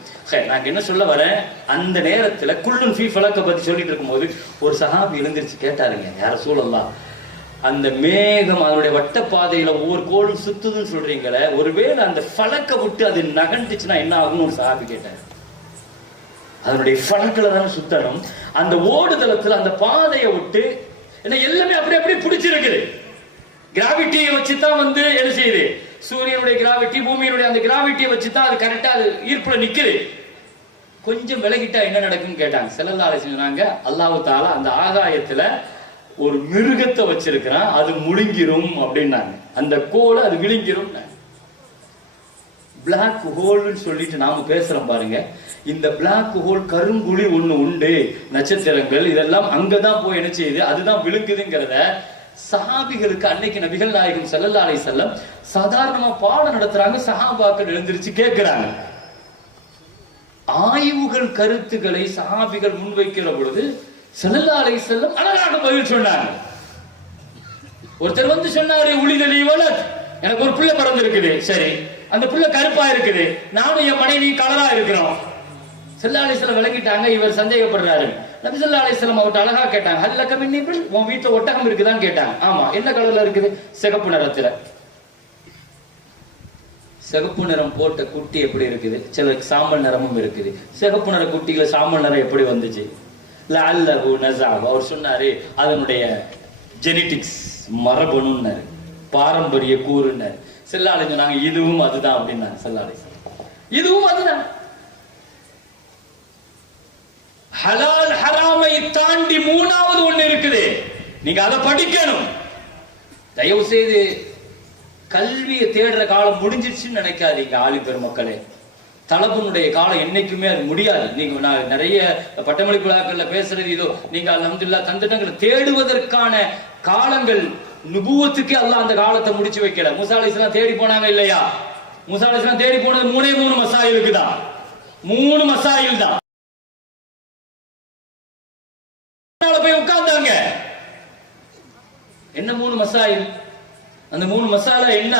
நாங்க என்ன சொல்ல வரேன், அந்த நேரத்துல குல்லுன் ஃபீ ஃபலக்க பத்தி சொல்லிட்டு இருக்கும்போது ஒரு சஹாபி எழுந்திருச்சு கேட்டாருங்க, யார சூழல்லாம், அந்த மேகம் அதனுடைய வட்ட பாதையில ஒவ்வொரு கோளும் சுத்துதுன்னு சொல்றீங்களே, ஒருவேளை அந்த ஃபலக்க விட்டு அது நகண்டுச்சுன்னா என்ன ஆகும்னு ஒரு சஹாபி கேட்டார். அதனுடைய ஃபலக்கில தானே சுத்தணும், அந்த ஓடுதளத்துல அந்த பாதையை விட்டு என்ன எல்லாமே அப்படி அப்படி பிடிச்சிருக்குது. கிராவிட்டியை வச்சுதான் என்ன செய்யுது, சூரியனுடைய கிராவிட்டி பூமியினுடைய அந்த கிராவிட்டியை வச்சுதான் அது கரெக்டா அது ஈர்ப்புல நிக்குது. கொஞ்சம் விலகிட்டா என்ன நடக்குன்னு கேட்டாங்க. ஸல்லல்லாஹு அலைஹி வஸல்லம் சொன்னாங்க, அல்லாஹ் தஆலா அந்த ஆகாயத்துல ஒரு மிருகத்தை வச்சிருக்கிறான், அது முழுங்கிரும் அப்படின்னாங்க. அந்த கோலை அது விழுங்கிரும். பிளாக் ஹோல்னு சொல்லிட்டு நாம பேசுறோம் பாருங்க, இந்த பிளாக் ஹோல் கருங்குழி ஒண்ணு உண்டு, நட்சத்திரங்கள் இதெல்லாம் அங்கதான் போய் என்ன செய்யுது, அதுதான் விழுங்குதுங்கிறத சஹாபிகளுக்கு அன்னைக்கு நபிகள் நாயகம் ஸல்லல்லாஹு அலைஹி வஸல்லம் சாதாரணமா பாடம் நடத்துறாங்க. சஹாபாக்கள் எழுந்திருச்சு கேட்கிறாங்க. ஆய்வுகள் கருத்துக்களை சஹாபிகள் முன்வைக்கிற பொழுது ஸல்லல்லாஹு அலைஹி வஸல்லம் அழகாக பதில் சொன்னாங்க. ஒருத்தர் சொன்னாரு, உளிதலி வலத், எனக்கு ஒரு பிள்ளை பிறந்திருக்குது. சரி, அந்த பிள்ளை கருப்பா இருக்குது, நானும் என் மனைவி கலரா இருக்கிறோம். ஸல்லல்லாஹு அலைஹி வஸல்லம் விளங்கிட்டாங்க, இவர் சந்தேகப்படுறாரு. நபி ஸல்லல்லாஹு அலைஹி வஸல்லம் அவர்ட்ட அழகா கேட்டாங்க, ஹல்லக மின் இப்ல், உன் வீட்டுல ஒட்டகம் இருக்குதான்னு கேட்டாங்க. ஆமா. என்ன கலர்ல இருக்குது? சிகப்பு நிறத்துல. சிகப்பு நிறம் போட்ட குட்டி எப்படி இருக்குது? சில சாம்பல் நிறமும் இருக்குது. சிகப்பு நிற குட்டிகளை சாம்பல் நிறம் எப்படி வந்துச்சு? லஅல்லஹு நஸஅஹு, அவர் சொன்னாரு அதனுடைய ஜெனடிக்ஸ், மரபணுன்னாரு, பாரம்பரிய கூறுன்னாரு. ஸல்லல்லாஹு அலைஹி வஸல்லம் சொன்னாங்க இதுவும் அதுதான் அப்படின்னாங்க. ஸல்லல்லாஹு அலைஹி வஸல்லம் இதுவும் அதுதான். ஹலால் ஹராமை தாண்டி மூணாவது ஒண்ணு இருக்குது, நீங்க அதை படிக்கணும். தயவு செய்து கல்வியை தேடுற காலம் முடிஞ்சிருச்சுன்னு நினைக்காதீங்க ஆளி பெருமக்களே. தலபனுடைய காலம் என்னைக்குமே அது முடியாது. நீங்க நிறைய பட்டமளிப்பு விழாக்கள்ல பேசுறது இதோ நீங்க அல்ஹம்துலில்லாஹ் தந்துட்டங்களை தேடுவதற்கான காலங்கள், நுபுவத்துக்கே அல்லாஹ் அந்த காலத்தை முடிச்சு வைக்கல. மூசா அலைஹிஸ்ஸலாம் தேடி போனாங்க இல்லையா? மூசா அலைஹிஸ்ஸலாம் தேடி போனது 3 மசாயிலுக்கு தான். 3 மசாயில் தான். போய் உட்கார்ந்தாங்க. என்ன 3 மசாயில்? அந்த 3 மசாலா என்ன?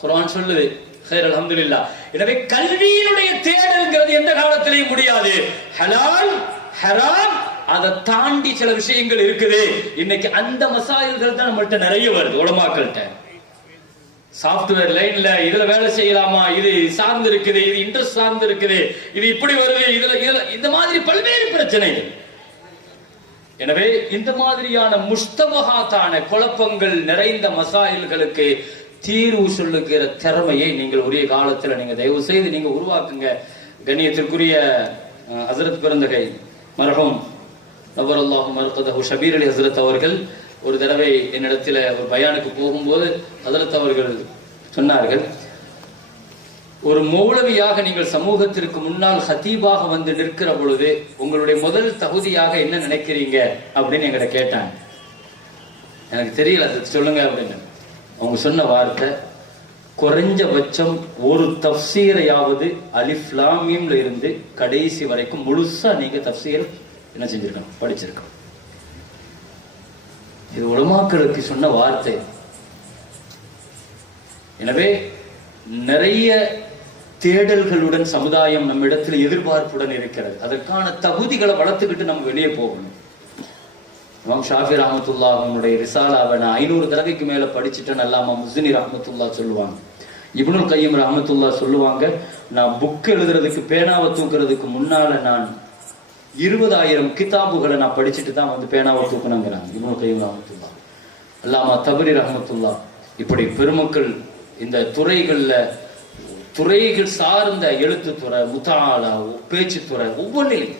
குர்ஆன் சொல்லுது. ஹைர் அல்ஹம்துலில்லாஹ். எனவே கல்வியினுடைய தேடல்ங்கிறது எந்த காலத்திலையும் முடியாது. ஹலால் ஹராம் அதை தாண்டி சில விஷயங்கள் இருக்குது. இன்னைக்கு அந்த மசாயில்கள் தான் நம்மள்ட்ட நிறைய வருது. உலமாக்கள்கிட்ட சாப்ட்வேர் லைன்ல இதுல வேலை செய்யலாமா, இது சார்ந்து இருக்குது, இது இன்ட்ரெஸ்ட் சார்ந்து இருக்குது, இது இப்படி வருது, இதுல இந்த மாதிரி பல்வேறு பிரச்சனைகள். எனவே இந்த மாதிரியான முஸ்தபஹாத்தான குழப்பங்கள் நிறைந்த மசாயில்களுக்கு தீர்வு சொல்லுகிற திறமையை நீங்கள் உரிய காலத்துல நீங்க தயவு செய்து நீங்க உருவாக்குங்க. கண்ணியத்திற்குரிய ஹஸரத் பெருந்தகை மர்ஹூம் நவரல்லாஹு மர்கதஹு ஷபீர் அலி ஹஸரத் அவர்கள் ஒரு தடவை என்னிடத்துல ஒரு பயானுக்கு போகும்போது ஹஸரத் அவர்கள் சொன்னார்கள், ஒரு மௌலவியாக நீங்கள் சமூகத்திற்கு முன்னால் ஹதீபாக வந்து நிற்கிற பொழுது உங்களுடைய முதல் தகுதியாக என்ன நினைக்கிறீங்க அப்படின்னு என்கிட்ட கேட்டாங்க. எனக்கு தெரியல, அது சொல்லுங்க அப்படின்னு. அவங்க சொன்ன வார்த்தை, குறைஞ்சபட்சம் ஒரு தஃப்சீரையாவது அலிஃப் லாம் மீம்ல இருந்து கடைசி வரைக்கும் முழுசா நீங்க தஃப்சீர் என்ன செஞ்சிருக்கணும், படிச்சிருக்கணும். இது உலமாக்களுக்கு சொன்ன வார்த்தை. எனவே நிறைய தேடல்களுடன் சமுதாயம் நம்மிடத்தில் எதிர்பார்ப்புடன் இருக்கிறது. அதற்கான தகுதிகளை வளர்த்துக்கிட்டு நம்ம வெளியே போகணும். இமாம் ஷாஃபி ரஹ்மத்துல்லாஹ் அவங்களுடைய ரிசாலாவை நான் 500 தடவைக்கு மேல படிச்சுட்டேன். அல்லாமா முஸ்னி ரஹ்மத்துல்லாஹ் சொல்லுவாங்க. இப்னுல் கய்யிம் ரஹ்மத்துல்லாஹ் சொல்லுவாங்க, நான் புக் எழுதுறதுக்கு பேனாவை தூக்குறதுக்கு முன்னால நான் 20,000 கிதாபுகளை நான் படிச்சுட்டு தான் வந்து பேனாவை தூக்குனேங்கிறாங்க இப்னுல் கய்யிம் ரஹ்மத்துல்லாஹ். அல்லாமா தபரி ரஹ்மத்துல்லாஹ் இப்படி பெருமக்கள் இந்த துறைகள் சார்ந்த எழுத்துத்துறை, முத்தாலா, பேச்சுத்துறை, ஒவ்வொன்றிலும்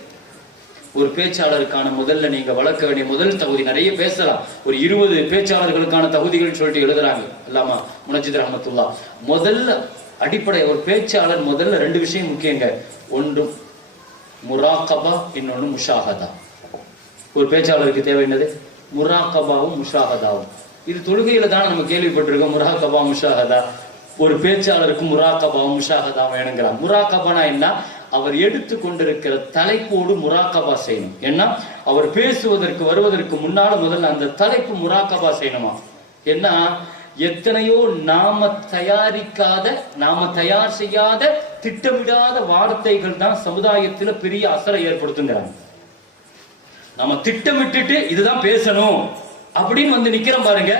ஒரு பேச்சாளருக்கான முதல்ல நீங்க வளர்க்க வேண்டிய முதல் தகுதி, நிறைய பேசலாம், ஒரு 20 பேச்சாளர்களுக்கான தகுதிகள் சொல்லிட்டு எழுதுறாங்க அல்லாமா முனஜித் ரஹ்மத்துல்லாஹ். முதல்ல அடிப்படை ஒரு பேச்சாளர் முதல்ல 2 விஷயம் முக்கியங்க. ஒன்று முராகபா, இன்னொன்னு முஷாஹதா. ஒரு பேச்சாளருக்கு தேவை என்னது? முராகபாவும் முஷாஹதாவும். இது தொழுகையில தான் நம்ம கேள்விப்பட்டிருக்கோம், முராகபா முஷாஹதா. ஒரு பேச்சாளருக்கு முராகபாவும் முஷாஹதாவும் வேணுங்கிறான். முராகபானா என்ன? அவர் எடுத்து கொண்டிருக்கிற தலைப்போடு முராகபா செய்யணும். ஏன்னா அவர் பேசுவதற்கு வருவதற்கு முன்னால முதல்ல அந்த தலைப்பு முராகபா செய்யணுமா. ஏன்னா எத்தனையோ நாம தயார் செய்யாத திட்டமிடாத வார்த்தைகள் தான் சமுதாயத்துல பெரிய அசரை ஏற்படுத்துங்கிறாங்க. நம்ம திட்டமிட்டுட்டு இதுதான் பேசணும் அப்படின்னு வந்து நிக்கிறோம் பாருங்க.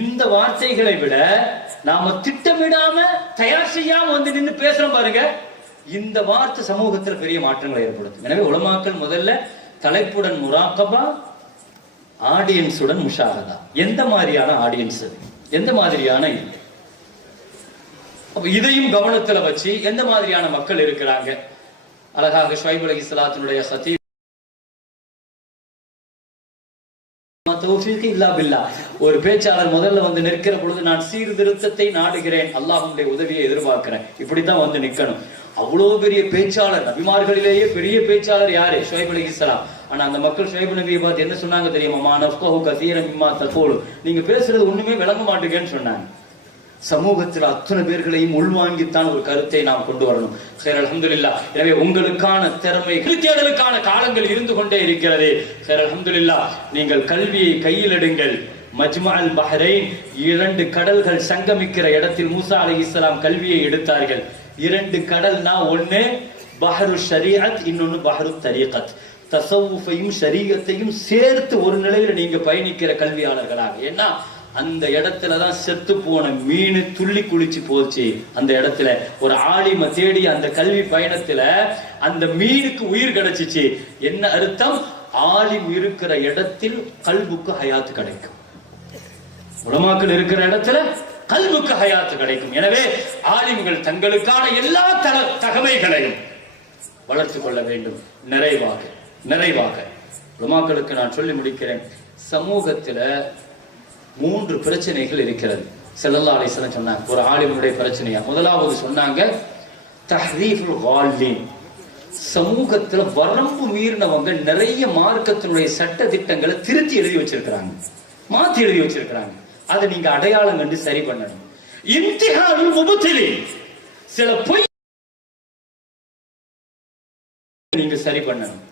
இந்த வார்த்தைகளை விட நாம திட்டமிடாம தயார் செய்யாம வந்து நின்று பேசுறோம் பாருங்க, இந்த வார்த்தை சமூகத்துல பெரிய மாற்றங்களை ஏற்படுத்தும். எனவே உலமாக்கள் முதல்ல தலைப்புடன் முராகபா, ஆடியன்ஸுடன் முஷாஹதா. எந்த மாதிரியான ஆடியன்ஸ் அது, எந்த மாதிரியான இது, இதையும் கவனத்துல வச்சு எந்த மாதிரியான மக்கள் இருக்கிறாங்க. அழகாக ஷுவைப் அலைஹிஸ்ஸலாத்தினுடைய ஹதீப் ஒரு பேச்சாளர் முதல்ல வந்து நிற்கிற பொழுது, நான் சீர்திருத்தத்தை நாடுகிறேன், அல்லாஹ்வுடைய உதவியை எதிர்பார்க்கிறேன், இப்படித்தான் வந்து நிக்கணும். அவ்வளவு பெரிய பேச்சாளர், நபிமார்களிலேயே பெரிய பேச்சாளர் யாரு? ஷுவைப் அலைஹிஸ்ஸலாம். ஆனா அந்த மக்கள் ஷுவைப் நபியை பார்த்து என்ன சொன்னாங்க தெரியுமா? மா நஃப்கஹு கஸீரன் மிம்மா தகூலு, நீங்க பேசுறது ஒண்ணுமே விளங்க மாட்டேங்கன்னு சொன்னாங்க. சமூகத்தில் அத்தனை பேர்களையும் உள்வாங்கித்தான் ஒரு கருத்தை நாம் கொண்டு வரணும். சரி, அல்ஹம்துலில்லாஹ். எனவே உங்களுக்கான திறமை தேடலுக்கான காலங்கள் இருந்து கொண்டே இருக்கிறது. சரி, அல்ஹம்துலில்லாஹ். நீங்கள் கல்வியை கையில் எடுங்கள். மஜ்மஅல் பஹ்ரைன், 2 கடல்கள் சங்கமிக்கிற இடத்தில் மூசா அலைஹிஸ்ஸலாம் கல்வியை எடுத்தார்கள். 2 கடல்னா ஒண்ணு பஹ்ரு ஷரீஅத், இன்னொன்னு பஹ்ரு தரீகத். தஸவுஃபையும் ஷரீஅத்தையும் சேர்த்து ஒரு நிலையில நீங்க பயணிக்கிற கல்வியாளர்களாக. ஏன்னா அந்த இடத்துலதான் செத்து போன மீன் துள்ளி குளிச்சு போச்சு. அந்த இடத்துல ஒரு ஆலிம தேடி அந்த கல்வி பயணத்துல அந்த மீனுக்கு உயிர் கிடைச்சிச்சு. என்ன அர்த்தம்? ஆலிம் இருக்கிற இடத்தில் கல்புக்கு ஹயாத்து கிடைக்கும். உலமாக்கள் இருக்கிற இடத்துல கல்புக்கு ஹயாத்து கிடைக்கும். எனவே ஆலிம்கள் தங்களுக்கான எல்லா தகமைகளையும் வளர்த்து கொள்ள வேண்டும். நிறைவாக உலமாக்களுக்கு நான் சொல்லி முடிக்கிறேன். சமூகத்துல 3 பிரச்சனைகள் இருக்கிறது. ஸல்லல்லாஹு அலைஹி வஸல்லம் சொன்னாங்க ஒரு ஆலிமுடைய பிரச்சனையா. முதலாவது சொன்னாங்க தஹ்ரீஃபுல் காலின். சமூகத்துல வரம்பு மீறினவங்க நிறைய மார்க்கத்தினுடைய சட்ட திட்டங்களை திருத்தி எழுதி வச்சிருக்கிறாங்க, மாத்தி எழுதி வச்சிருக்கிறாங்க. அதை நீங்க அடையாளம் கண்டு சரி பண்ணணும். இம்திஹானுல் முப்திலீன், சில பொய் நீங்க சரி பண்ணணும்.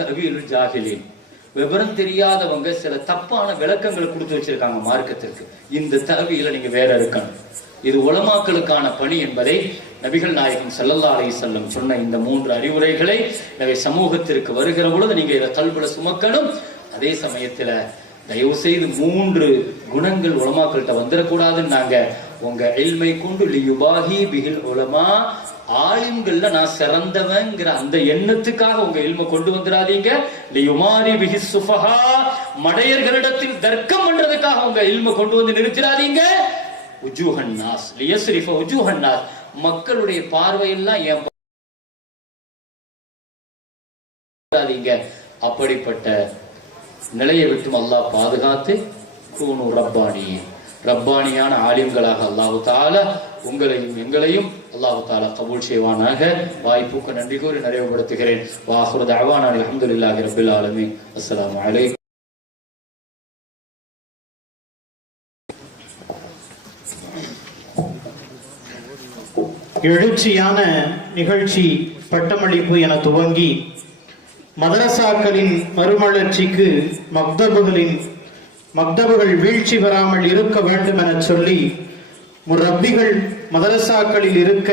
தஅவீலுல் ஜாஹிலீன், விவரம் தெரியாதவங்க சில தப்பான விளக்கங்களை கொடுத்து வச்சிருக்காங்க மார்க்கத்திற்கு. இந்த தஅவீல நீங்க வேற இருக்கணும். இது உலமாக்களுக்கான பணி என்பதை நபிகள் நாயகம் ஸல்லல்லாஹு அலைஹி வஸல்லம் சொன்ன இந்த 3 அறிவுரைகளை எனவே சமூகத்திற்கு வருகிற பொழுது நீங்க இதை கல்புல சுமக்கணும். அதே சமயத்துல தயவு செய்து 3 குணங்கள் உலமாக்கள்கிட்ட வந்துடக்கூடாதுன்னாங்க. உங்க இல்மை கொண்டு லியுபாஹி பிஹில் உலமா, ஆலிம்கள்ல நான் சிறந்தவங்கிற அந்த எண்ணத்துக்காக உங்க இல்ம கொண்டு வந்துடாதீங்க. லியுமாரி பிஹி சுஃபஹா, மடையர்களிடத்தில் தர்க்கம் பண்றதுக்காக உங்க இல்ம கொண்டு வந்து நிறுத்திடாதீங்க. உஜூஹன் நாஸ் லியஸ்ரிஃப உஜூஹன் நாஸ், மக்களுடைய பார்வையெல்லாம் ஏன் அப்படிப்பட்ட நிலையை விட்டு அல்லாஹ் பாதுகாத்து கூனு ரப்பானியான ஆலிம்களாக அல்லாஹு தஆலா உங்களையும் எங்களையும் அல்லாஹு தஆலா கபூல் செய்வானாக. வாய்ப்புக்கு நன்றி கூறி நிறைவுபடுத்துகிறேன். வாஹிரு தஅவானா அல்ஹம்துலில்லாஹி ரப்பில் ஆலமீன். அஸ்ஸலாமு அலைக்கும். எழுச்சியான நிகழ்ச்சி பட்டமளிப்பு என துவங்கி மதரசாக்களின் மறுமலர்ச்சிக்கு மக்தபுகள் வீழ்ச்சி பெறாமல் இருக்க வேண்டும் என சொல்லி முரப்பிகள் மதரசாக்களில் இருக்க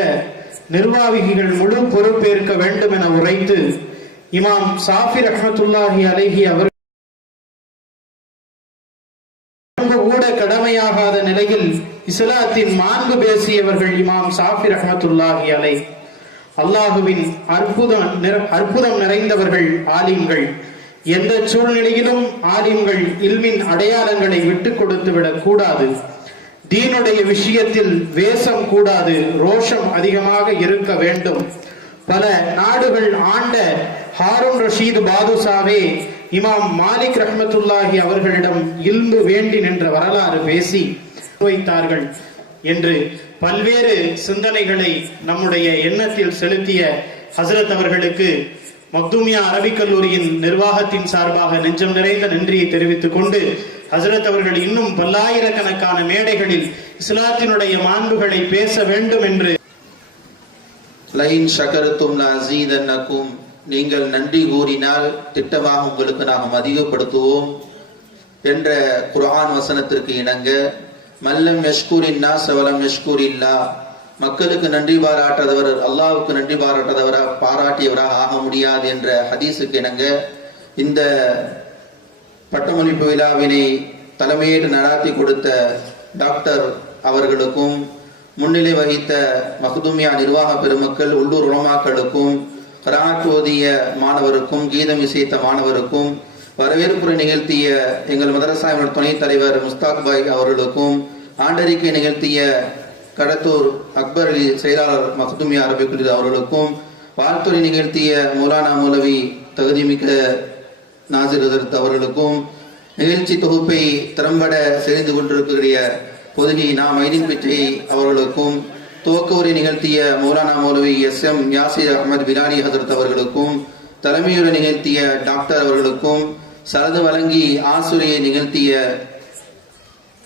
நிர்வாகிகள் முழு பொறுப்பேற்க வேண்டும் என உரைத்து இமாம் சாஃபி ரஹ்மத்துல்லாஹி அலைஹி அவர் கூட கடமையாகாத நிலையில் இஸ்லாத்தின் மாண்பு பேசியவர்கள் இமாம் சாஃபி ரஹ்மத்துல்லாஹி அலைஹி. அல்லாஹுவின் அற்புதம் நிறைந்தவர்கள் ஆலிம்கள். எந்த சூழ்நிலையிலும் ஆலிம்கள் இல்மின் அடையாளங்களை விட்டுக் கொடுத்து விடக் கூடாது. தீனுடைய விஷயத்தில் வேஷம் கூடாது, ரோஷம் அதிகமாக இருக்க வேண்டும். பல நாடுகள் ஆண்ட ஹாரூன் ரஷீத் பாதுஷாவே இமாம் மாலிக் ரஹ்மத்துல்லாஹி அவர்களிடம் இல்மு வேண்டி நின்ற வரலாறு பேசி வைத்தார்கள் என்று பல்வேறு சிந்தனைகளை நம்முடைய எண்ணத்தில் செலுத்திய ஹசரத் அவர்களுக்கு மக்தூமியா அரபிக் கல்லூரியின் நிர்வாகத்தின் சார்பாக நெஞ்சம் நிறைந்த நன்றியை தெரிவித்துக் கொண்டு, ஹசரத் அவர்கள் இன்னும் பல்லாயிரக்கணக்கான மேடைகளில் இஸ்லாத்தினுடைய மாண்புகளை பேச வேண்டும் என்று லைன் ஷகரத்தும் லஅஸீதன்னகும், நீங்கள் நன்றி கூறினால் திட்டமாக உங்களுக்கு நாம் அதிகப்படுத்துவோம் என்ற குர்ஆன் வசனத்திற்கு இணங்க, மல்லம் யஷ்குரின் நாஸ் வலம் யஷ்குரில்லா, மக்களுக்கு நன்றி பாராட்டாதவர் அல்லாஹ்வுக்கு நன்றி பாராட்டியவராக ஆக முடியாது என்ற ஹதீஸுக்கு இணங்க இந்த பட்டமளிப்பு விழாவினை தலைமையேற்று நடாத்தி கொடுத்த டாக்டர் அவர்களுக்கும், முன்னிலை வகித்த மக்தூமியா நிர்வாக பெருமக்கள், உள்ளூர் உலமாக்களுக்கும், கராத் ஓதிய மாணவருக்கும், கீதம் இசைத்த மாணவருக்கும், வரவேற்புரை நிகழ்த்திய எங்கள் மதரசாவின் துணைத் தலைவர் முஸ்தாக் பாய் அவர்களுக்கும், ஆண்டறிக்கை நிகழ்த்திய கடத்தூர் அக்பர் அலி செயலாளர் மக்தூமியா அரபிக் கல்லூரி அவர்களுக்கும், வாழ்த்துறை நிகழ்த்திய மௌலானா மௌலவி தகுதிமிக்க நாசிர் ஹசரத் அவர்களுக்கும், நிகழ்ச்சி தொகுப்பை திறம்பட செய்து கொண்டிருக்கிற பொதுகி நாம் ஐதீன் பிச்சை அவர்களுக்கும், துவக்க உரை நிகழ்த்திய மௌலானா மௌலவி SM யாசிர் அஹமது பிலானி ஹசரத் அவர்களுக்கும், தலைமையுரை நிகழ்த்திய டாக்டர் அவர்களுக்கும், சரது வழங்கி ஆசுரையை நிகழ்த்திய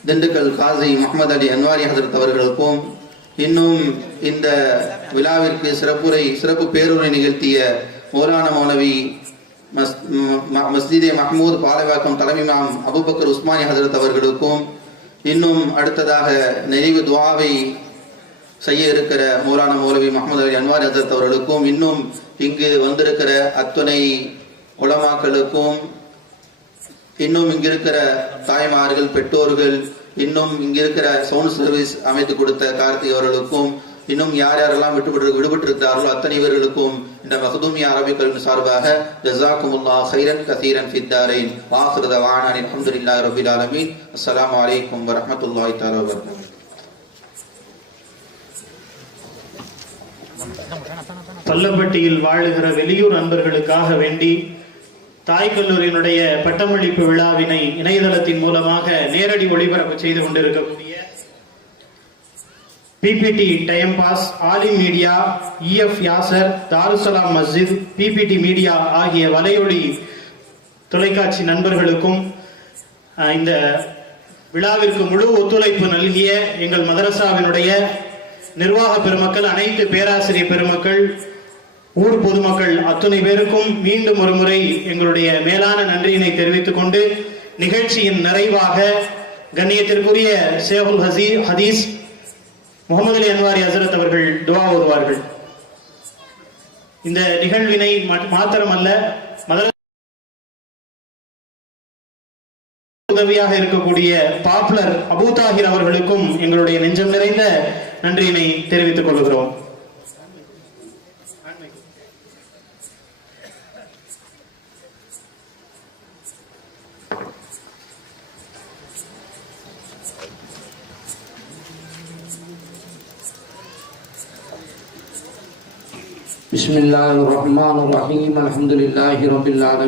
திண்டுக்கல் காசி முகமது அலி அன்வாரி ஹசரத் அவர்களுக்கும், இன்னும் இந்த விழாவிற்கு சிறப்பு பேருரை நிகழ்த்திய மௌலானா மௌலவி மஸ்ஜிதே மஹமூத் பாலைவாக்கம் தலைமை இமாம் அபூபக்கர் உஸ்மானி ஹசரத் அவர்களுக்கும், இன்னும் அடுத்ததாக நிறைவு துஆவை செய்ய இருக்கிற மௌலானா மௌலவி முகமது அலி அன்வாரி ஹசரத் அவர்களுக்கும், இன்னும் இங்கு வந்திருக்கிற அத்துணை உலமாக்களுக்கும், இன்னும் இங்கிருக்கிற தாய்மார்கள், பெற்றோர்கள், இன்னும் இங்கிருக்கிற சவுண்ட் சர்வீஸ் அமைத்து கொடுத்த கார்த்திக் அவர்களுக்கும், இன்னும் யார் யாரெல்லாம் விடுபட்டிருக்கிறார்களோ அத்தனை பேர்களுக்கும் இந்த மக்தூமியா அரபிக் கல்லூரி சார்பாக ஜஸாக்குமுல்லாஹ் கைரன் கஸீரன் ஃபித் தாரைன் வஆகிரு தவானா அல்ஹம்துலில்லாஹி ரப்பில் ஆலமீன். அஸ்ஸலாமு அலைக்கும் வரஹ்மத்துல்லாஹி தஆலா வபரகாத்துஹு. பல்லப்பட்டியில் வாழுகிற வெளியூர் நண்பர்களுக்காக வேண்டி தாய் கல்லூரியினுடைய பட்டமளிப்பு விழாவினை இணையதளத்தின் மூலமாக நேரடி ஒளிபரப்பு செய்து கொண்டிருக்கக்கூடிய PPT டைம் பாஸ், ஆலிம் மீடியா, EF யாசர், தாருசலாம் மஸ்ஜித், PPT மீடியா ஆகிய வலையொலி தொலைக்காட்சி நண்பர்களுக்கும், இந்த விழாவிற்கு முழு ஒத்துழைப்பு நல்கிய எங்கள் மதரசாவினுடைய நிர்வாக பெருமக்கள், அனைத்து பேராசிரியர் பெருமக்கள், ஊர் பொதுமக்கள் அத்துணை பேருக்கும் மீண்டும் ஒரு முறை எங்களுடைய மேலான நன்றியினை தெரிவித்துக் கொண்டு, நிகழ்ச்சியின் நிறைவாக கண்ணியத்திற்குரிய ஷேகுல் ஹதீஸ் முகமது அலி அன்வாரி ஹசரத் அவர்கள் துஆ ஓதுவார்கள். இந்த நிகழ்வினை மாத்திரமல்ல, உதவியாக இருக்கக்கூடிய பாப்புலர் அபூ தாஹிர் அவர்களுக்கும் எங்களுடைய நெஞ்சம் நிறைந்த நன்றியினை தெரிவித்துக் கொள்கிறோம். बिस्मिल्लाहिर्रहमानिर्रहीम अल्हम्दुलिल्लाहि रब्बिल आलमीन.